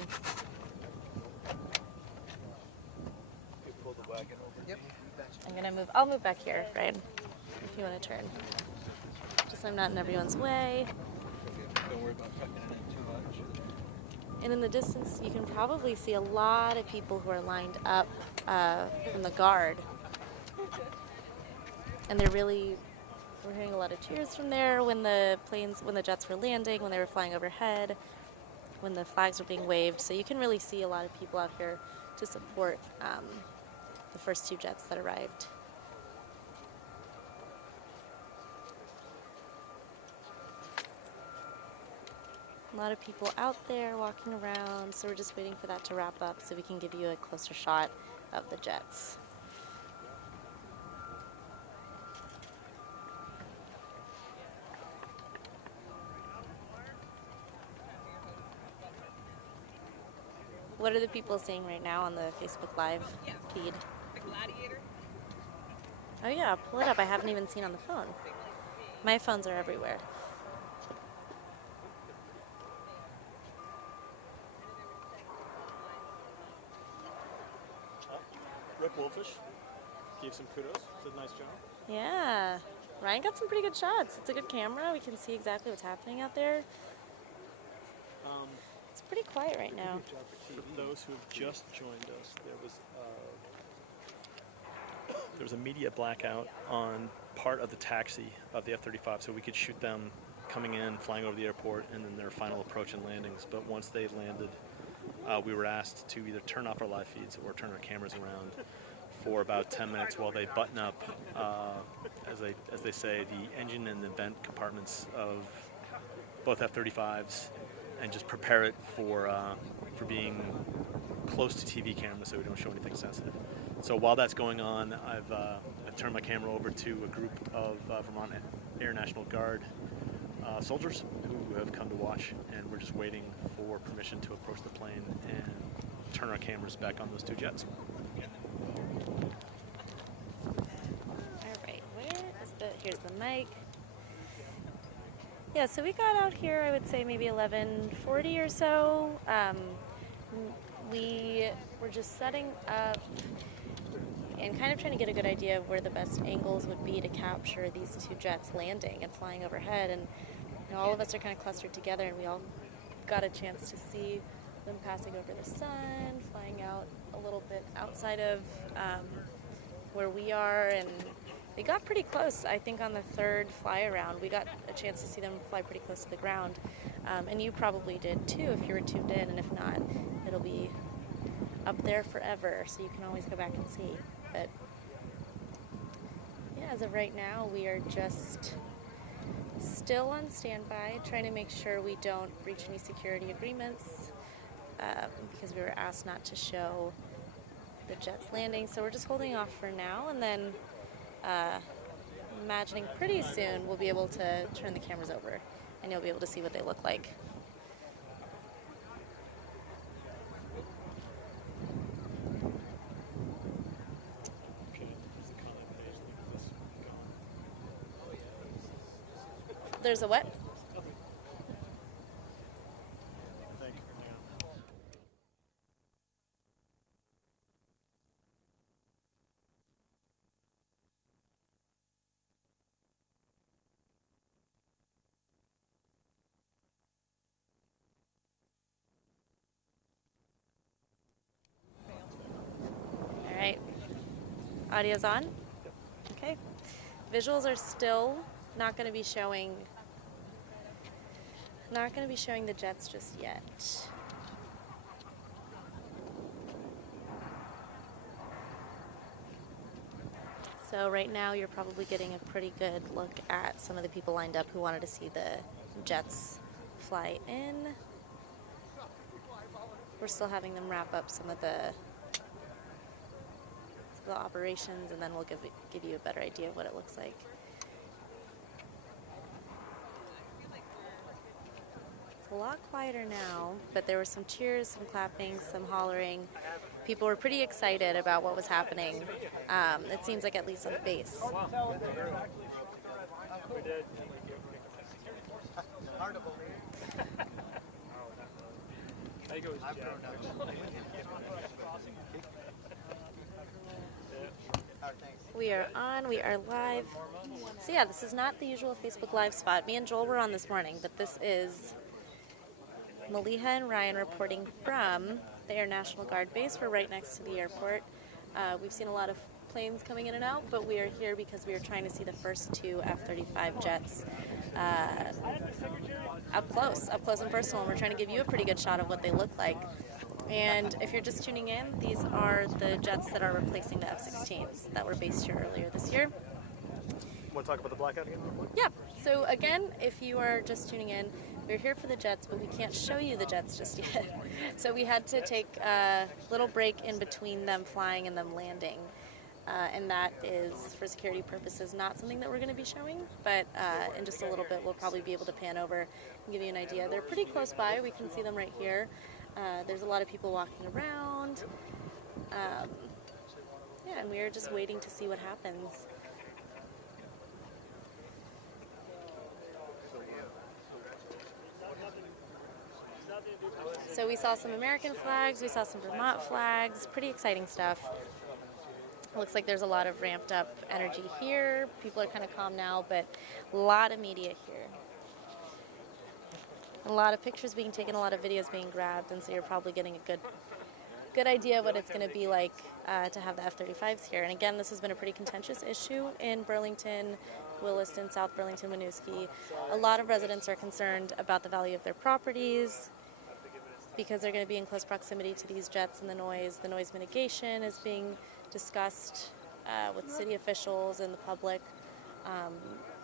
You pull the wagon over. Yep. I'll move back here, Ryan, if you want to turn. Just so I'm not in everyone's way. Don't worry about tucking it in too much. And in the distance, you can probably see a lot of people who are lined up from the guard. And we're hearing a lot of cheers from there when the jets were landing, when they were flying overhead, when the flags were being waved. So you can really see a lot of people out here to support the first 2 jets that arrived. A lot of people out there walking around, so we're just waiting for that to wrap up so we can give you a closer shot of the jets. What are the people saying right now on the Facebook Live feed? The Gladiator. Oh yeah, pull it up. I haven't even seen on the phone. My phones are everywhere. Rick Wolfish gave some kudos. Did a nice job. Yeah. Ryan got some pretty good shots. It's a good camera. We can see exactly what's happening out there. It's pretty quiet right now. For those who have just joined us, there was a media blackout on part of the taxi of the F-35, so we could shoot them coming in, flying over the airport, and then their final approach and landings. But once they landed, we were asked to either turn off our live feeds or turn our cameras around for about 10 minutes while they button up, as they say, the engine and the vent compartments of both F-35s, and just prepare it for being close to TV cameras so we don't show anything sensitive. So while that's going on, I've turned my camera over to a group of Vermont Air National Guard soldiers who have come to watch, and we're just waiting for permission to approach the plane and turn our cameras back on those two jets. All right, here's the mic. Yeah, so we got out here, I would say maybe 11:40 or so. We were just setting up and kind of trying to get a good idea of where the best angles would be to capture these two jets landing and flying overhead. And all of us are kind of clustered together, and we all got a chance to see them passing over the sun, flying out a little bit outside of where we are, and they got pretty close. I think on the third fly around, we got a chance to see them fly pretty close to the ground. And you probably did too if you were tuned in, and if not, it'll be up there forever, so you can always go back and see. But yeah, as of right now, we are just still on standby, trying to make sure we don't breach any security agreements, because we were asked not to show the jets landing. So we're just holding off for now, and then imagining pretty soon we'll be able to turn the cameras over and you'll be able to see what they look like. There's a what? Thank you for hanging out. All right. Audio's on? Okay. Visuals are still not going to be showing the jets just yet. So right now you're probably getting a pretty good look at some of the people lined up who wanted to see the jets fly in. We're still having them wrap up some of the operations, and then we'll give you a better idea of what it looks like. It's a lot quieter now, but there were some cheers, some clapping, some hollering. People were pretty excited about what was happening. It seems like at least on the base. We are on, we are live. So yeah, this is not the usual Facebook Live spot. Me and Joel were on this morning, but this is Maliha and Ryan reporting from the Air National Guard base. We're right next to the airport. We've seen a lot of planes coming in and out, but we are here because we are trying to see the first two F-35 jets up close and personal. And we're trying to give you a pretty good shot of what they look like. And if you're just tuning in, these are the jets that are replacing the F-16s that were based here earlier this year. Want to talk about the blackout again? Yeah. So again, if you are just tuning in, we're here for the jets, but we can't show you the jets just yet. So we had to take a little break in between them flying and them landing. And that is, for security purposes, not something that we're going to be showing, but in just a little bit we'll probably be able to pan over and give you an idea. They're pretty close by. We can see them right here. There's a lot of people walking around. Yeah, and we are just waiting to see what happens. So we saw some American flags, we saw some Vermont flags, pretty exciting stuff. Looks like there's a lot of ramped up energy here. People are kind of calm now, but a lot of media here. A lot of pictures being taken, a lot of videos being grabbed, and so you're probably getting a good idea of what it's going to be like to have the F-35s here. And again, this has been a pretty contentious issue in Burlington, Williston, South Burlington, Winooski. A lot of residents are concerned about the value of their properties because they're going to be in close proximity to these jets and the noise. The noise mitigation is being discussed with city officials and the public,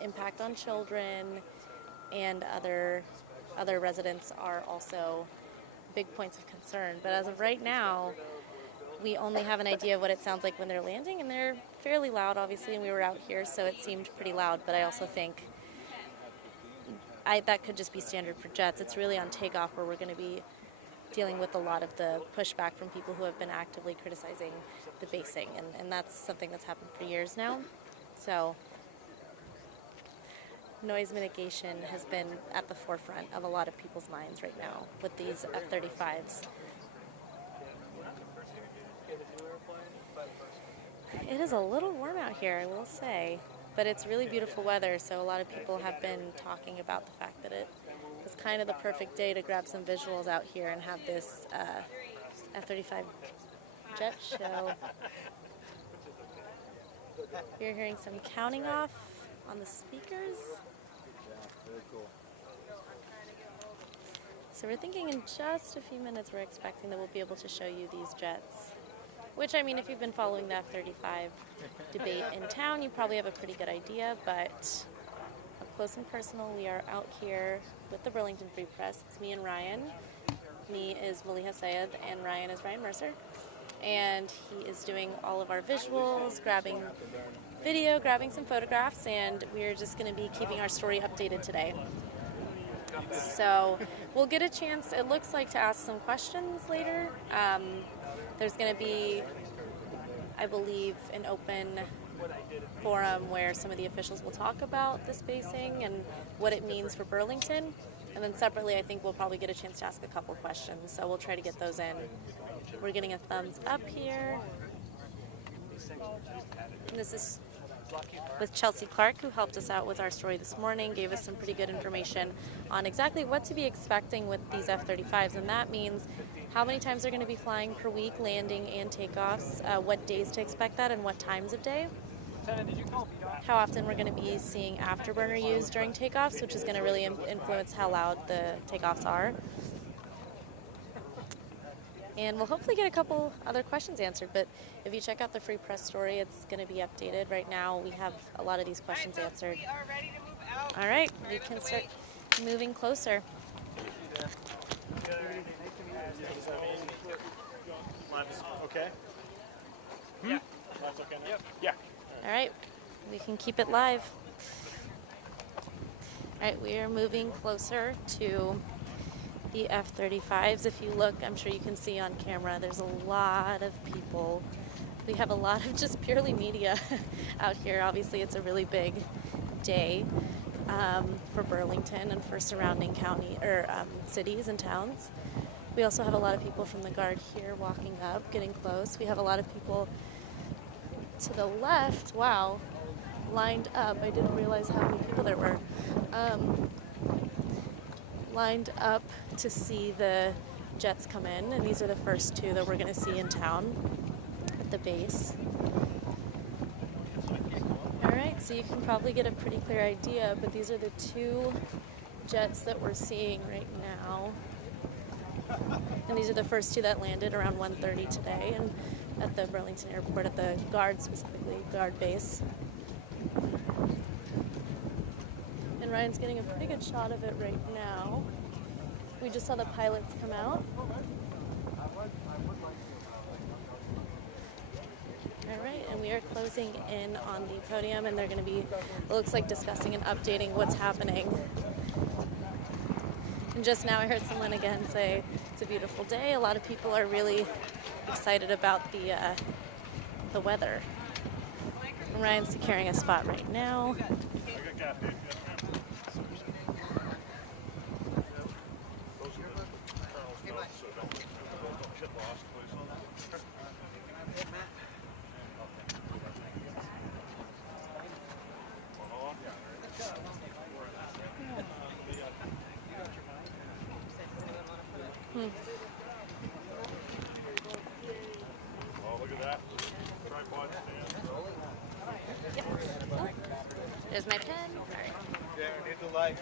impact on children, and other residents are also big points of concern. But as of right now, we only have an idea of what it sounds like when they're landing, and they're fairly loud, obviously, and we were out here, so it seemed pretty loud, but I also think that could just be standard for jets. It's really on takeoff where we're going to be dealing with a lot of the pushback from people who have been actively criticizing the basing, and that's something that's happened for years now. So noise mitigation has been at the forefront of a lot of people's minds right now with these F-35s. It is a little warm out here, I will say, but it's really beautiful weather, so a lot of people have been talking about the fact that it was kind of the perfect day to grab some visuals out here and have this F-35 jet show. You're hearing some counting off on the speakers. Very cool. So we're thinking in just a few minutes we're expecting that we'll be able to show you these jets. Which, I mean, if you've been following the F-35 debate in town, you probably have a pretty good idea, but up close and personal, we are out here with the Burlington Free Press. It's me and Ryan. Me is Maliha Sayed, and Ryan is Ryan Mercer. And he is doing all of our visuals, grabbing video, grabbing some photographs, and we're just going to be keeping our story updated today. So we'll get a chance, it looks like, to ask some questions later. There's going to be, I believe, an open forum where some of the officials will talk about this basing and what it means for Burlington. And then separately, I think we'll probably get a chance to ask a couple questions, so we'll try to get those in. We're getting a thumbs up here. And this is with Chelsea Clark, who helped us out with our story this morning, gave us some pretty good information on exactly what to be expecting with these F-35s, and that means how many times they're going to be flying per week, landing and takeoffs, what days to expect that, and what times of day. How often we're going to be seeing afterburner used during takeoffs, which is going to really influence how loud the takeoffs are. And we'll hopefully get a couple other questions answered, but if you check out the Free Press story, it's going to be updated. Right now, we have a lot of these questions answered. All right, we can start moving closer. Okay? Yeah. Live's okay now? Yeah. All right, we can keep it live. All right, we are moving closer to the F-35s. If you look, I'm sure you can see on camera, there's a lot of people. We have a lot of just purely media out here. Obviously, it's a really big day for Burlington and for surrounding county or cities and towns. We also have a lot of people from the Guard here walking up, getting close. We have a lot of people to the left, wow, lined up. I didn't realize how many people there were. Lined up to see the jets come in, and these are the first two that we're going to see in town at the base. All right, so you can probably get a pretty clear idea, but these are the two jets that we're seeing right now. And these are the first two that landed around 1:30 today, and at the Burlington Airport, at the Guard specifically, Guard base. And And Ryan's getting a pretty good shot of it right now. We just saw the pilots come out. All right, and we are closing in on the podium, and they're going to be, it looks like, discussing and updating what's happening. And just now I heard someone again say it's a beautiful day. A lot of people are really excited about the weather. And Ryan's securing a spot right now. Oh, look at that. Tripod stand. There's my pen. Sorry. Yeah, need the light.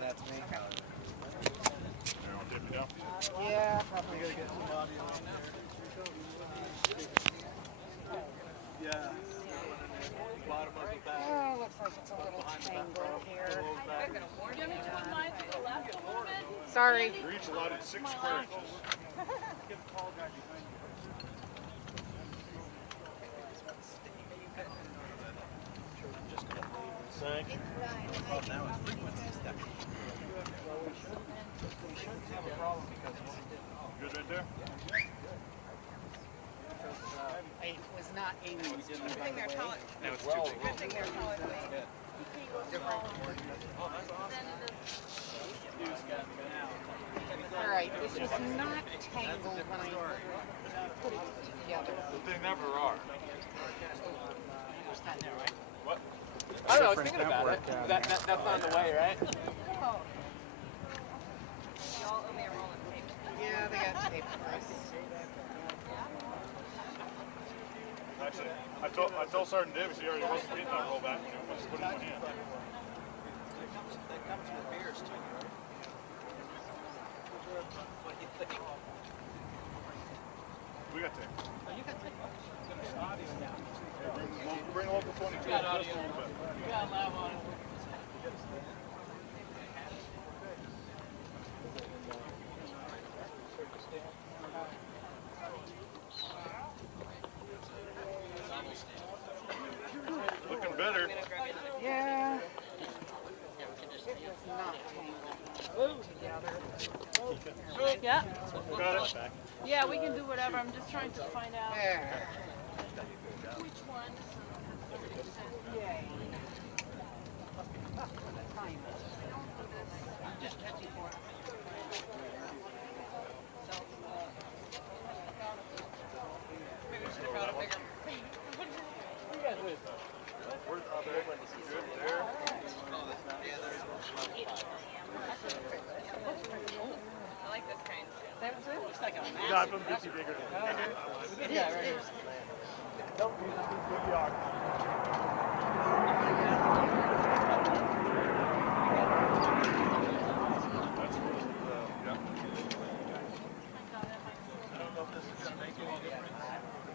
That's me. You want to dip me down? Yeah, probably gonna get some audio in there. Yeah. Bottom of the back. Oh, looks like it's a little tangled here. Sorry. You're each allotted 6 square inches. Sanction. Well, now it's frequency stuff. Good right there? I was not aiming to do Now it's too big. All right, this was not tangled when I put it together. But they never are. What? I don't know, I was thinking about it. That's not in the way, right? Yeah, they got tape for us. Actually, I told Sergeant Davis he already wasn't getting that rollback. He was just putting it in my hand. That comes with beers too, right? What do you think? We got tape. Bring local 22 just a little bit. Looking better. Yeah. It was not tangled together. Yeah, Got it. yeah, we can do whatever. I'm just trying to find out There. which one. Yay. Time. Where's the other? Good there. I like this kind. Looks like a Yeah, I'm a bit bigger. Yeah, right here.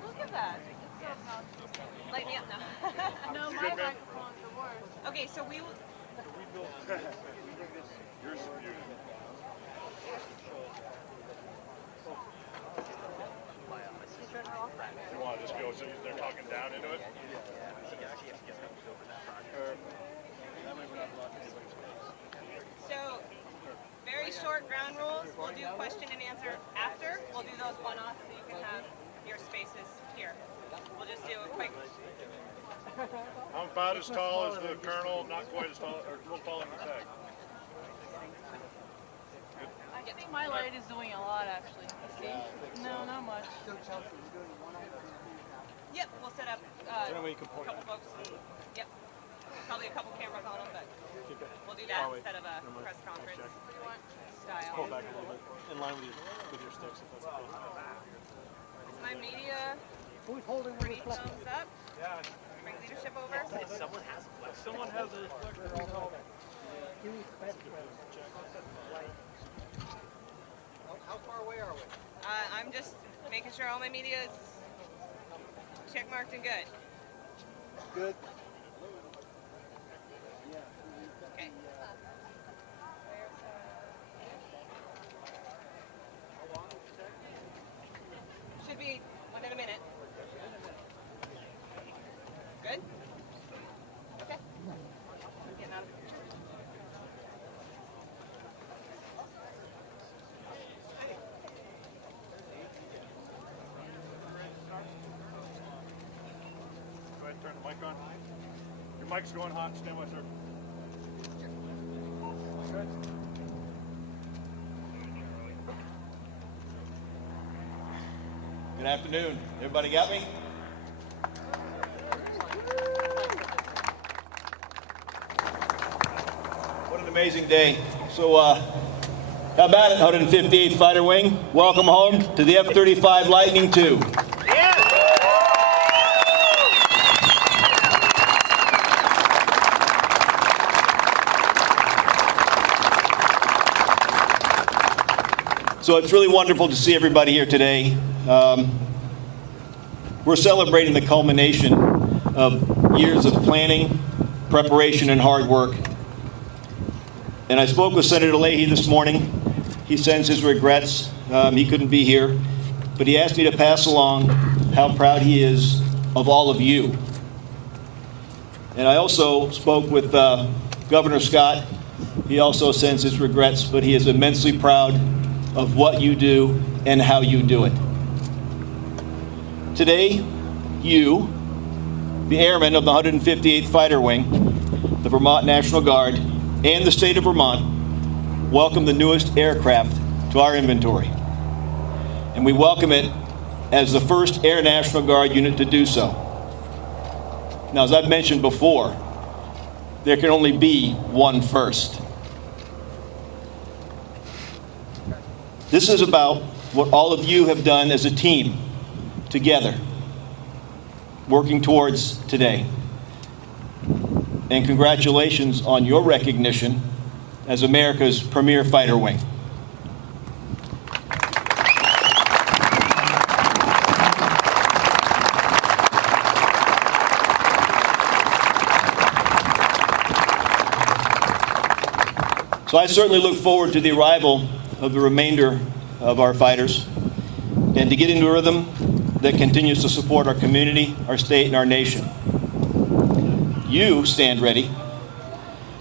Look at that. Light me up now. No, You my good, man? microphone's the worst. Okay, so we will. Yours is beautiful. You want to just go so they're talking down into it? So, very short ground rules. We'll do question and answer after. We'll do those one-off so you can have your spaces here. We'll just do a quick. I'm about as tall as the colonel, not quite as tall, or a little taller than the tag. I think my light is doing a lot actually. See? No, not much. So Chelsea, we're doing one item. Yep, we'll set up That way you can a point. couple folks. Yep, probably a couple cameras on them, but we'll do that instead of a press conference Pull style. back a little bit. In line with your sticks, if that's okay. My media, Who's holding the pretty thumbs up. Bring leadership over. Someone has a How far away are we? I'm just Making sure all my media is check marked and good. Good. Okay. Should be within a minute. Good? Okay. Getting out of the picture. Go ahead and turn the mic on. Your mic's going hot. Stand by, sir. Good. Good afternoon. Everybody got me? What an amazing day. So, how about it, 158th Fighter Wing? Welcome home to the F-35 Lightning II. So it's really wonderful to see everybody here today. We're celebrating the culmination of years of planning, preparation, and hard work. And I spoke with Senator Leahy this morning. He sends his regrets. He couldn't be here. But he asked me to pass along how proud he is of all of you. And I also spoke with Governor Scott. He also sends his regrets, but he is immensely proud of what you do and how you do it. Today, you, the airmen of the 158th Fighter Wing, the Vermont National Guard, and the state of Vermont, welcome the newest aircraft to our inventory. And we welcome it as the first Air National Guard unit to do so. Now, as I've mentioned before, there can only be one first. This is about what all of you have done as a team, together, working towards today. And congratulations on your recognition as America's premier fighter wing. So I certainly look forward to the arrival of the remainder of our fighters and to get into a rhythm that continues to support our community, our state, and our nation. You stand ready.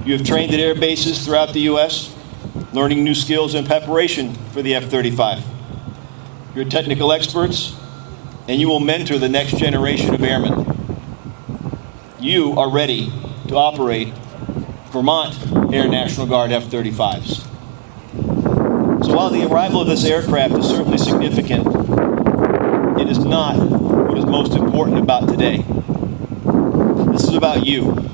You have trained at air bases throughout the U.S., learning new skills in preparation for the F-35. You're technical experts, and you will mentor the next generation of airmen. You are ready to operate Vermont Air National Guard F-35s. So while the arrival of this aircraft is certainly significant, it is not what is most important about today. This is about you.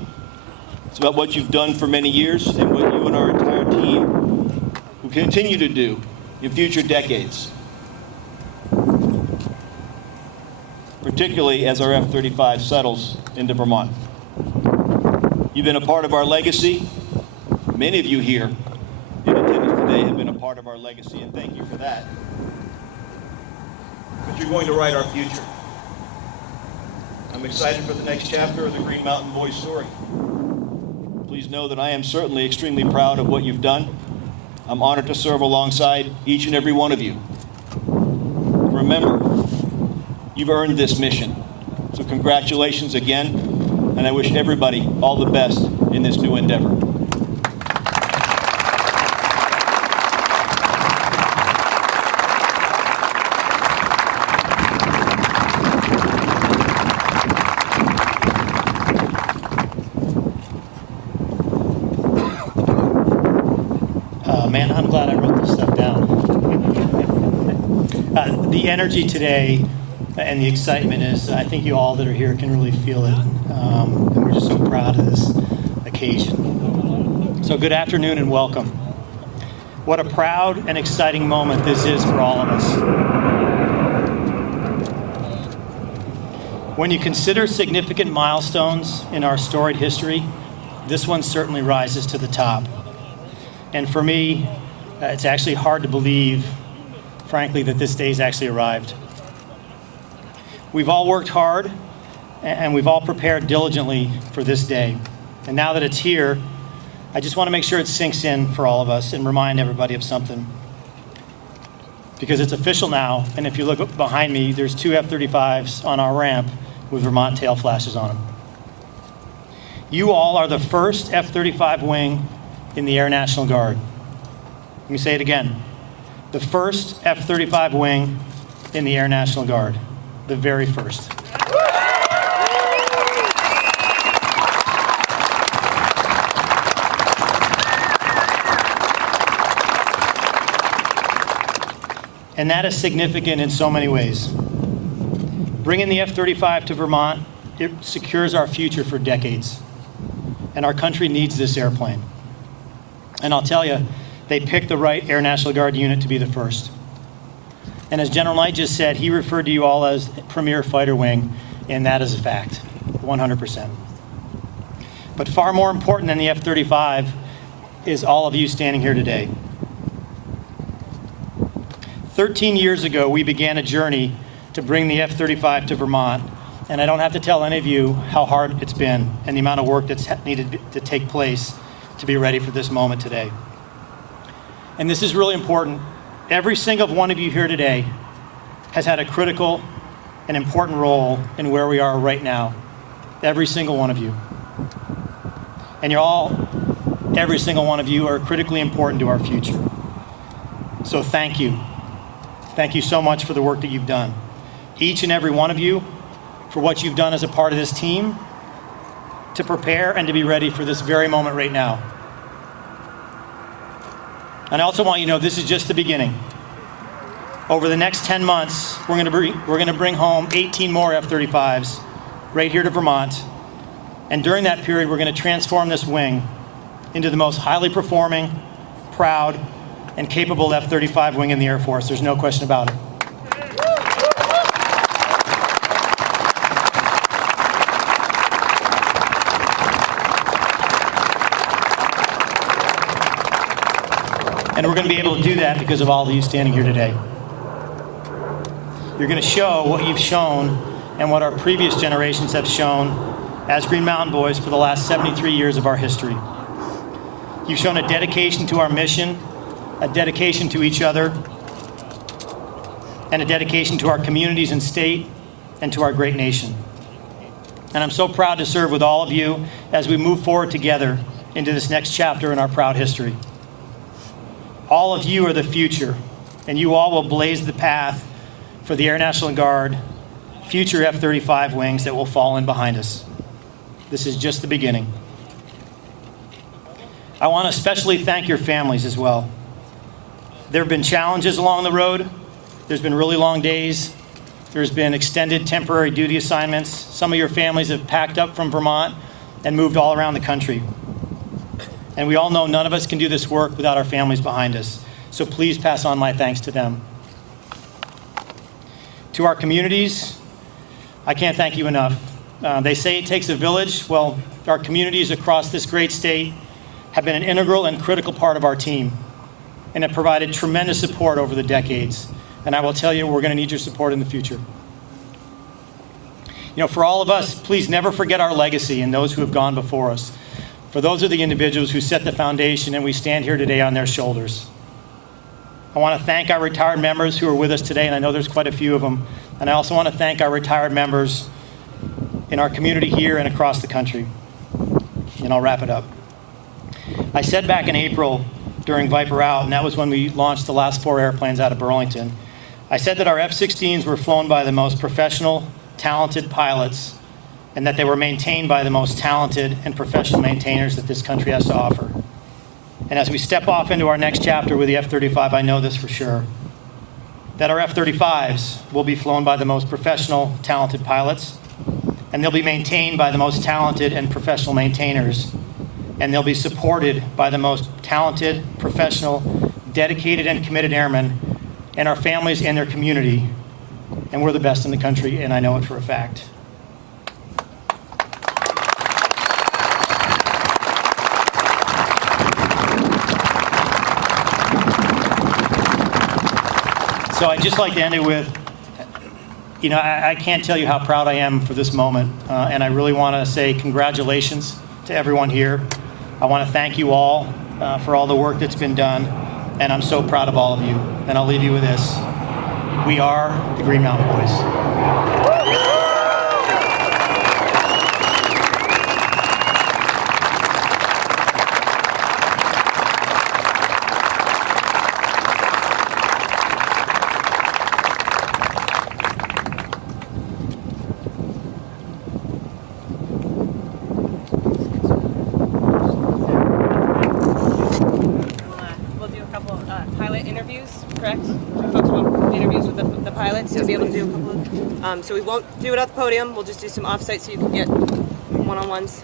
It's about what you've done for many years and what you and our entire team will continue to do in future decades, particularly as our F-35 settles into Vermont. You've been a part of our legacy. Many of you here in attendance today have been a part of our legacy, and thank you for that. But you're going to write our future. I'm excited for the next chapter of the Green Mountain Boys story. Please know that I am certainly extremely proud of what you've done. I'm honored to serve alongside each and every one of you. Remember, you've earned this mission. So congratulations again, and I wish everybody all the best in this new endeavor. Man, I'm glad I wrote this stuff down. The energy today and the excitement is, I think you all that are here can really feel it. And we're just so proud of this occasion. So good afternoon and welcome. What a proud and exciting moment this is for all of us. When you consider significant milestones in our storied history, this one certainly rises to the top. And for me, it's actually hard to believe, frankly, that this day's actually arrived. We've all worked hard, and we've all prepared diligently for this day. And now that it's here, I just want to make sure it sinks in for all of us and remind everybody of something. Because it's official now, and if you look behind me, there's 2 F-35s on our ramp with Vermont tail flashes on them. You all are the first F-35 wing in the Air National Guard. Let me say it again. The first F-35 wing in the Air National Guard. The very first. And that is significant in so many ways. Bringing the F-35 to Vermont, it secures our future for decades. And our country needs this airplane. And I'll tell you, they picked the right Air National Guard unit to be the first. And as General Knight just said, he referred to you all as premier fighter wing, and that is a fact, 100%. But far more important than the F-35 is all of you standing here today. 13 years ago, we began a journey to bring the F-35 to Vermont, and I don't have to tell any of you how hard it's been and the amount of work that's needed to take place to be ready for this moment today. And this is really important. Every single one of you here today has had a critical and important role in where we are right now. Every single one of you. And every single one of you are critically important to our future. So thank you. Thank you so much for the work that you've done. Each and every one of you for what you've done as a part of this team to prepare and to be ready for this very moment right now. And I also want you to know this is just the beginning. Over the next 10 months, we're going to bring home 18 more F-35s right here to Vermont. And during that period, we're going to transform this wing into the most highly performing, proud, and capable F-35 wing in the Air Force. There's no question about it. And we're going to be able to do that because of all of you standing here today. You're going to show what you've shown and what our previous generations have shown as Green Mountain Boys for the last 73 years of our history. You've shown a dedication to our mission, a dedication to each other, and a dedication to our communities and state and to our great nation. And I'm so proud to serve with all of you as we move forward together into this next chapter in our proud history. All of you are the future, and you all will blaze the path for the Air National Guard, future F-35 wings that will fall in behind us. This is just the beginning. I want to especially thank your families as well. There have been challenges along the road. There's been really long days. There's been extended temporary duty assignments. Some of your families have packed up from Vermont and moved all around the country. And we all know none of us can do this work without our families behind us. So please pass on my thanks to them. To our communities, I can't thank you enough. They say it takes a village. Well, our communities across this great state have been an integral and critical part of our team and have provided tremendous support over the decades. And I will tell you, we're going to need your support in the future. You know, for all of us, please never forget our legacy and those who have gone before us. For those are the individuals who set the foundation, and we stand here today on their shoulders. I want to thank our retired members who are with us today, and I know there's quite a few of them. And I also want to thank our retired members in our community here and across the country. And I'll wrap it up. I said back in April during Viper Out, and that was when we launched the last 4 airplanes out of Burlington, I said that our F-16s were flown by the most professional, talented pilots, and that they were maintained by the most talented and professional maintainers that this country has to offer. And as we step off into our next chapter with the F-35, I know this for sure, that our F-35s will be flown by the most professional, talented pilots, and they'll be maintained by the most talented and professional maintainers, and they'll be supported by the most talented, professional, dedicated, and committed airmen and our families and their community. And we're the best in the country, and I know it for a fact. So I'd just like to end it with, you know, I can't tell you how proud I am for this moment, and I really want to say congratulations to everyone here. I want to thank you all for all the work that's been done, and I'm so proud of all of you. And I'll leave you with this. We are the Green Mountain Boys. We'll do a couple pilot interviews, correct? Folks want interviews with the pilots to be able to do a couple of, so we won't do it at the podium. We'll just do some off-site so you can get one-on-ones.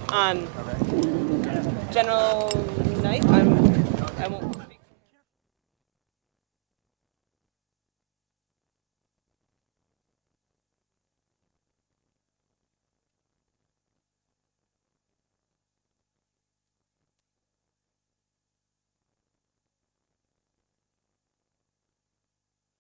General Knight, I'm